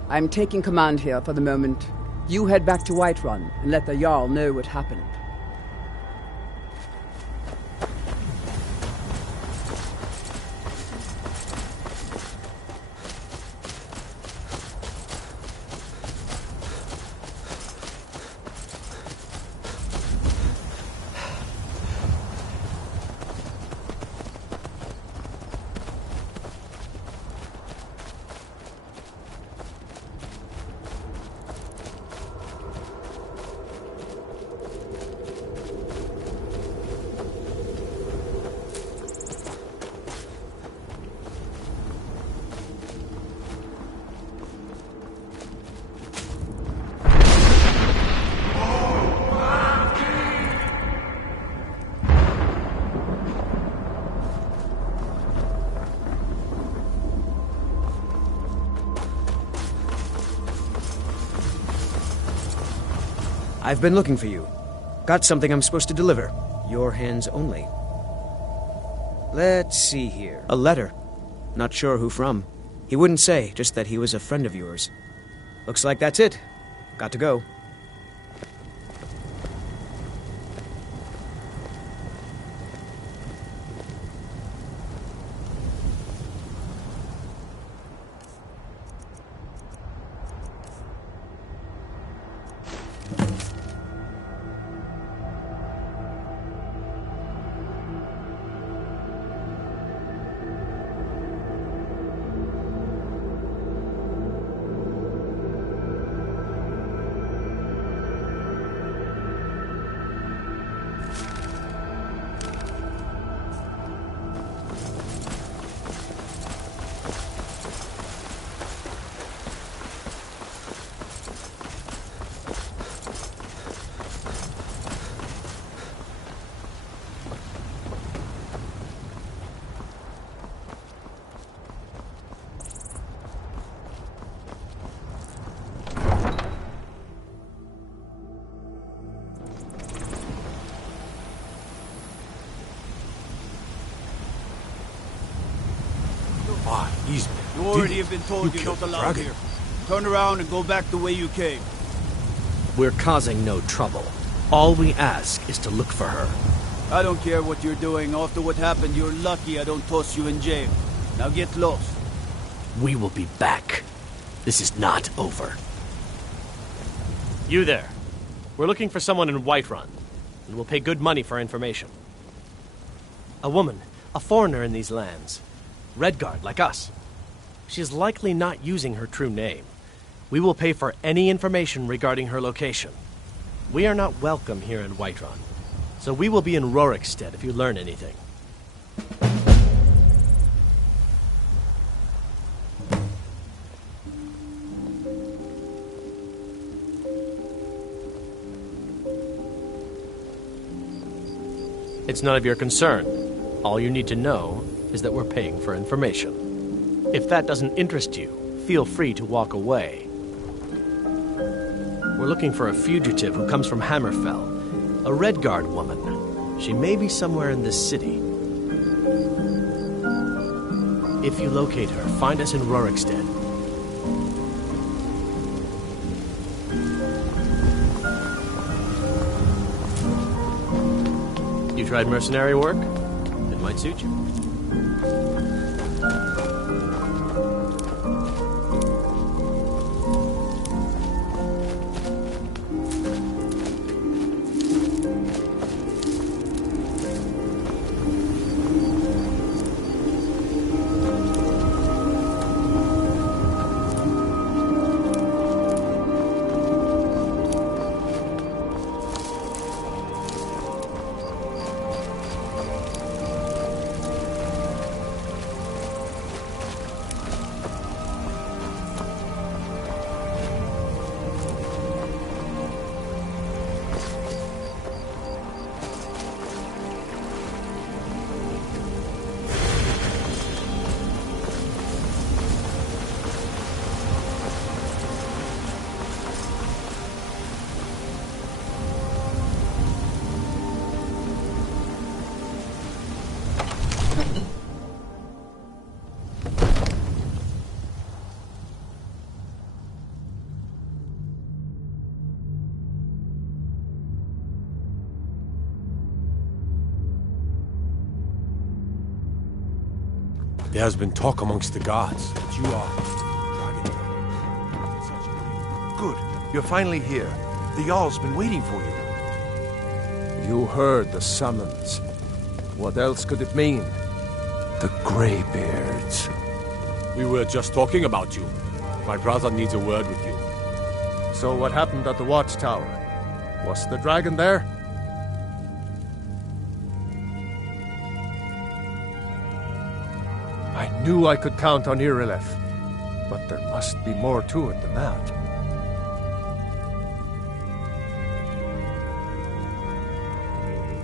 I'm taking command here for the moment. You head back to Whiterun and let the Jarl know what happened. I've been looking for you. Got something I'm supposed to deliver. Your hands only. Let's see here. A letter. Not sure who from. He wouldn't say, just that he was a friend of yours. Looks like that's it. Got to go. You already have been told you're not allowed here. Turn around and go back the way you came. We're causing no trouble. All we ask is to look for her. I don't care what you're doing. After what happened, you're lucky I don't toss you in jail. Now get lost. We will be back. This is not over. You there. We're looking for someone in Whiterun, and we'll pay good money for information. A woman, a foreigner in these lands. Redguard, like us. She is likely not using her true name. We will pay for any information regarding her location. We are not welcome here in Whiterun, so we will be in Rorikstead if you learn anything. It's none of your concern. All you need to know is that we're paying for information. If that doesn't interest you, feel free to walk away. We're looking for a fugitive who comes from Hammerfell, a Redguard woman. She may be somewhere in this city. If you locate her, find us in Rorikstead. You tried mercenary work? It might suit you. There has been talk amongst the gods that you are Dragonborn. Good. You're finally here. The Jarl's been waiting for you. You heard the summons. What else could it mean? The Greybeards. We were just talking about you. My brother needs a word with you. So what happened at the watchtower? Was the dragon there? I knew I could count on Irileth, but there must be more to it than that.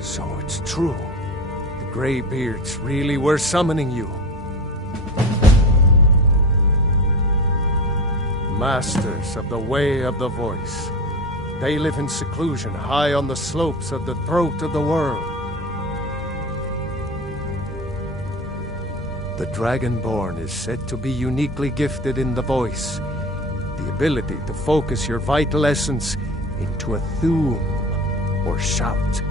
So it's true. The Greybeards really were summoning you. Masters of the Way of the Voice. They live in seclusion high on the slopes of the throat of the world. The Dragonborn is said to be uniquely gifted in the voice, the ability to focus your vital essence into a thum, or shout.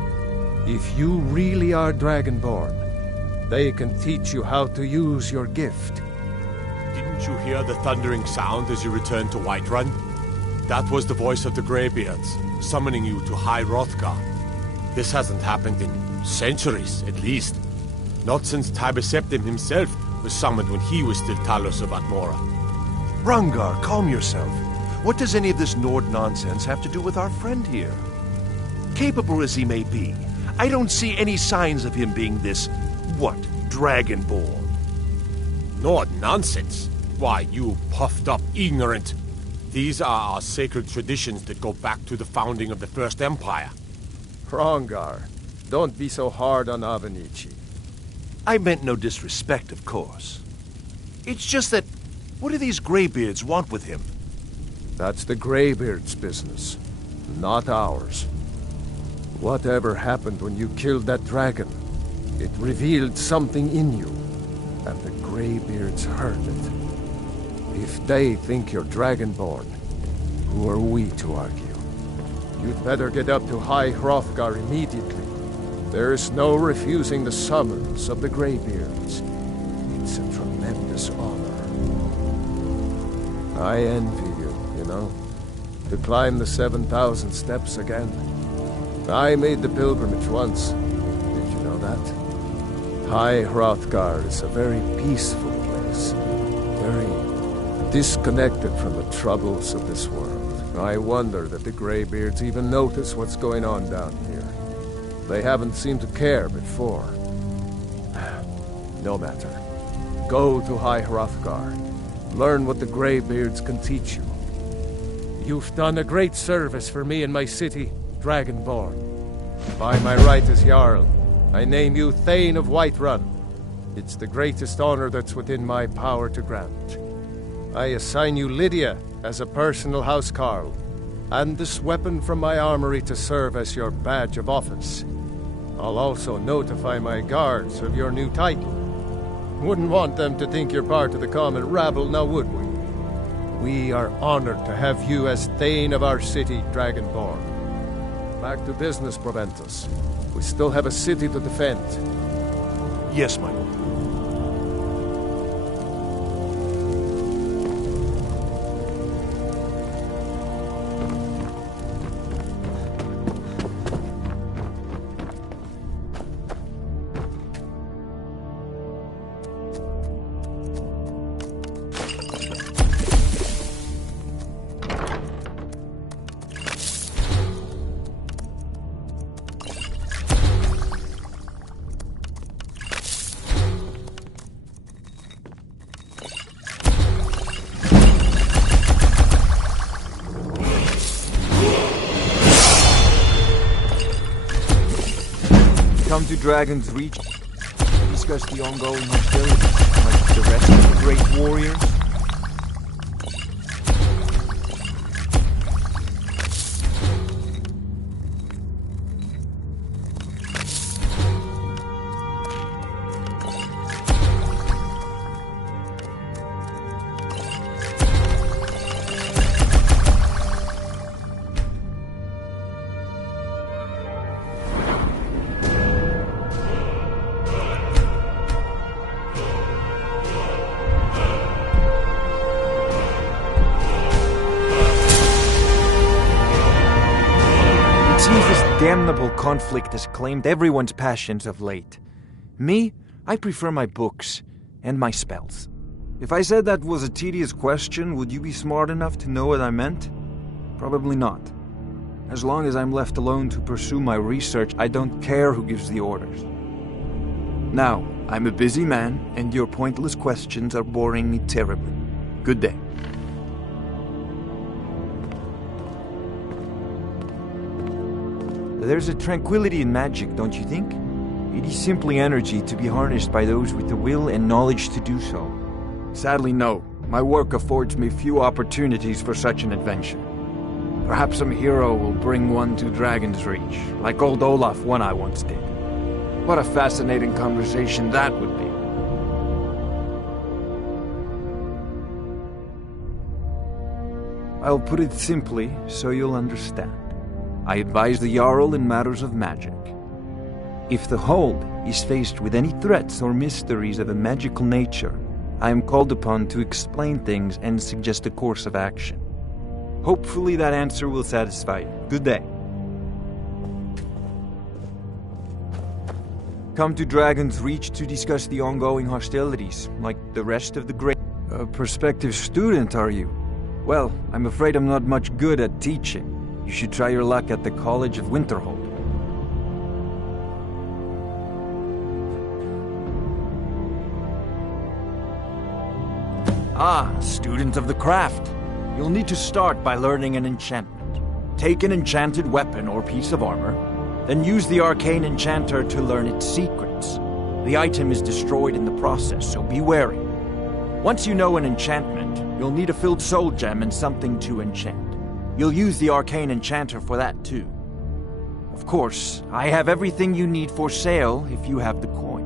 If you really are Dragonborn, they can teach you how to use your gift. Didn't you hear the thundering sound as you returned to Whiterun? That was the voice of the Greybeards, summoning you to High Hrothgar. This hasn't happened in centuries, at least. Not since Tibeseptim himself was summoned when he was still Talos of Atmora. Ragnar, calm yourself. What does any of this Nord nonsense have to do with our friend here? Capable as he may be, I don't see any signs of him being this, Dragonborn. Nord nonsense? Why, you puffed up ignorant. These are our sacred traditions that go back to the founding of the First Empire. Hrongar, don't be so hard on Avenici. I meant no disrespect, of course. It's just that, what do these Greybeards want with him? That's the Greybeards' business, not ours. Whatever happened when you killed that dragon, it revealed something in you, and the Greybeards heard it. If they think you're Dragonborn, who are we to argue? You'd better get up to High Hrothgar immediately. There's no refusing the summons of the Greybeards. It's a tremendous honor. I envy you know, to climb the 7,000 steps again. I made the pilgrimage once. Did you know that? High Hrothgar is a very peaceful place. Very disconnected from the troubles of this world. I wonder that the Greybeards even notice what's going on down here. They haven't seemed to care before. No matter. Go to High Hrothgar. Learn what the Greybeards can teach you. You've done a great service for me and my city, Dragonborn. By my right as Jarl, I name you Thane of Whiterun. It's the greatest honor that's within my power to grant. I assign you Lydia as a personal housecarl, and this weapon from my armory to serve as your badge of office. I'll also notify my guards of your new title. Wouldn't want them to think you're part of the common rabble, now would we? We are honored to have you as Thane of our city, Dragonborn. Back to business, Proventus. We still have a city to defend. Yes, my lord. Come to Dragon's Reach to discuss the ongoing hostilities, like the rest of the great warriors. Damnable conflict has claimed everyone's passions of late. Me, I prefer my books and my spells. If I said that was a tedious question, would you be smart enough to know what I meant? Probably not. As long as I'm left alone to pursue my research, I don't care who gives the orders. Now, I'm a busy man, and your pointless questions are boring me terribly. Good day. There's a tranquility in magic, don't you think? It is simply energy to be harnessed by those with the will and knowledge to do so. Sadly, no. My work affords me few opportunities for such an adventure. Perhaps some hero will bring one to Dragon's Reach, like old Olaf one I once did. What a fascinating conversation that would be. I'll put it simply so you'll understand. I advise the Jarl in matters of magic. If the Hold is faced with any threats or mysteries of a magical nature, I am called upon to explain things and suggest a course of action. Hopefully that answer will satisfy you. Good day. Come to Dragon's Reach to discuss the ongoing hostilities, like the rest of the great... A prospective student, are you? Well, I'm afraid I'm not much good at teaching. You should try your luck at the College of Winterhold. Ah, student of the craft. You'll need to start by learning an enchantment. Take an enchanted weapon or piece of armor, then use the arcane enchanter to learn its secrets. The item is destroyed in the process, so be wary. Once you know an enchantment, you'll need a filled soul gem and something to enchant. You'll use the arcane enchanter for that too. Of course, I have everything you need for sale if you have the coin.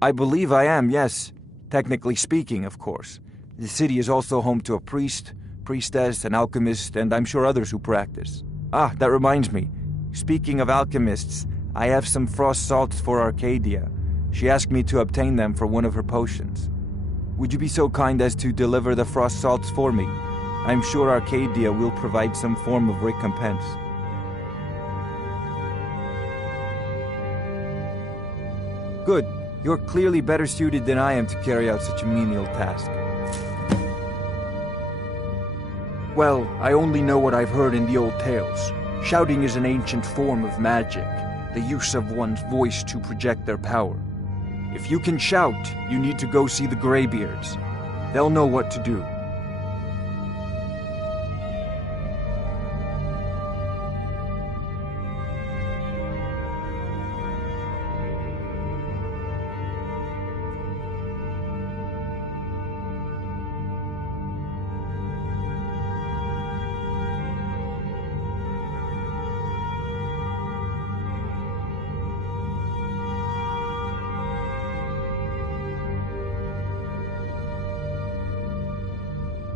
I believe I am, yes. Technically speaking, of course. The city is also home to a priest, priestess, an alchemist, and I'm sure others who practice. Ah, that reminds me. Speaking of alchemists, I have some frost salts for Arcadia. She asked me to obtain them for one of her potions. Would you be so kind as to deliver the frost salts for me? I'm sure Arcadia will provide some form of recompense. Good. You're clearly better suited than I am to carry out such a menial task. Well, I only know what I've heard in the old tales. Shouting is an ancient form of magic, the use of one's voice to project their power. If you can shout, you need to go see the Greybeards. They'll know what to do.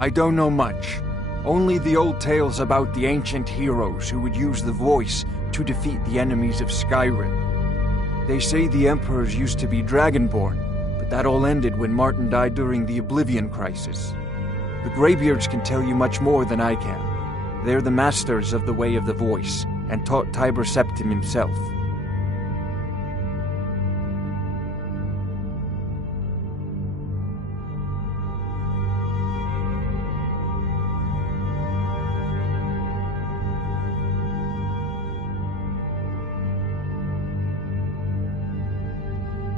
I don't know much. Only the old tales about the ancient heroes who would use the voice to defeat the enemies of Skyrim. They say the emperors used to be Dragonborn, but that all ended when Martin died during the Oblivion Crisis. The Greybeards can tell you much more than I can. They're the masters of the way of the voice, and taught Tiber Septim himself.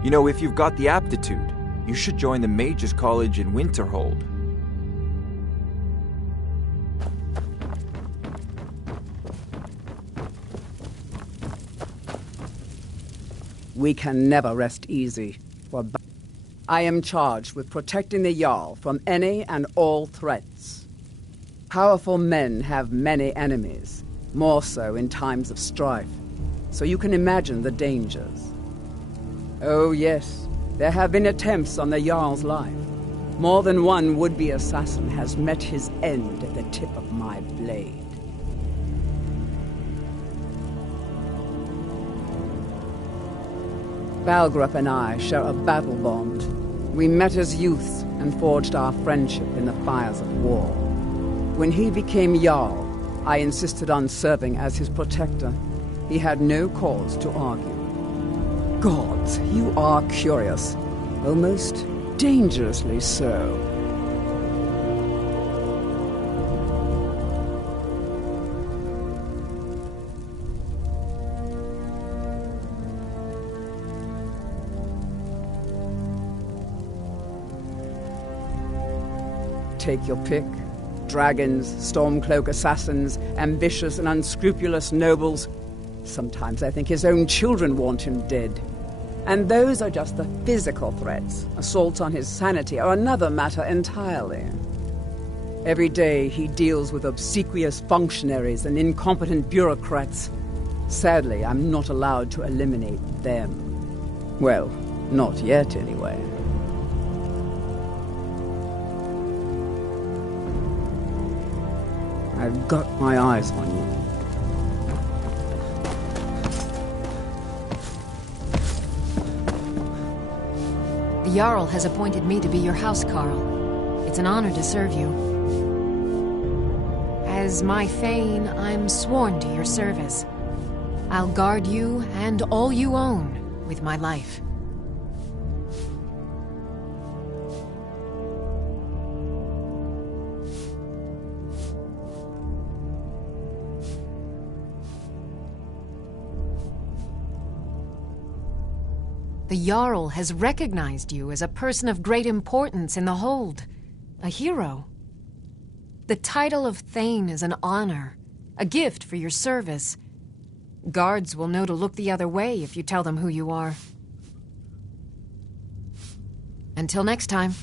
You know, if you've got the aptitude, you should join the Mages College in Winterhold. We can never rest easy, for I am charged with protecting the Jarl from any and all threats. Powerful men have many enemies, more so in times of strife, so you can imagine the dangers. Oh yes, there have been attempts on the Jarl's life. More than one would-be assassin has met his end at the tip of my blade. Balgrup and I share a battle bond. We met as youths and forged our friendship in the fires of war. When he became Jarl, I insisted on serving as his protector. He had no cause to argue. Gods, you are curious. Almost dangerously so. Take your pick. Dragons, Stormcloak assassins, ambitious and unscrupulous nobles. Sometimes I think his own children want him dead. And those are just the physical threats. Assaults on his sanity are another matter entirely. Every day he deals with obsequious functionaries and incompetent bureaucrats. Sadly, I'm not allowed to eliminate them. Well, not yet anyway. I've got my eyes on you. The Jarl has appointed me to be your housecarl. It's an honor to serve you. As my Thane, I'm sworn to your service. I'll guard you and all you own with my life. The Jarl has recognized you as a person of great importance in the Hold. A hero. The title of Thane is an honor, a gift for your service. Guards will know to look the other way if you tell them who you are. Until next time.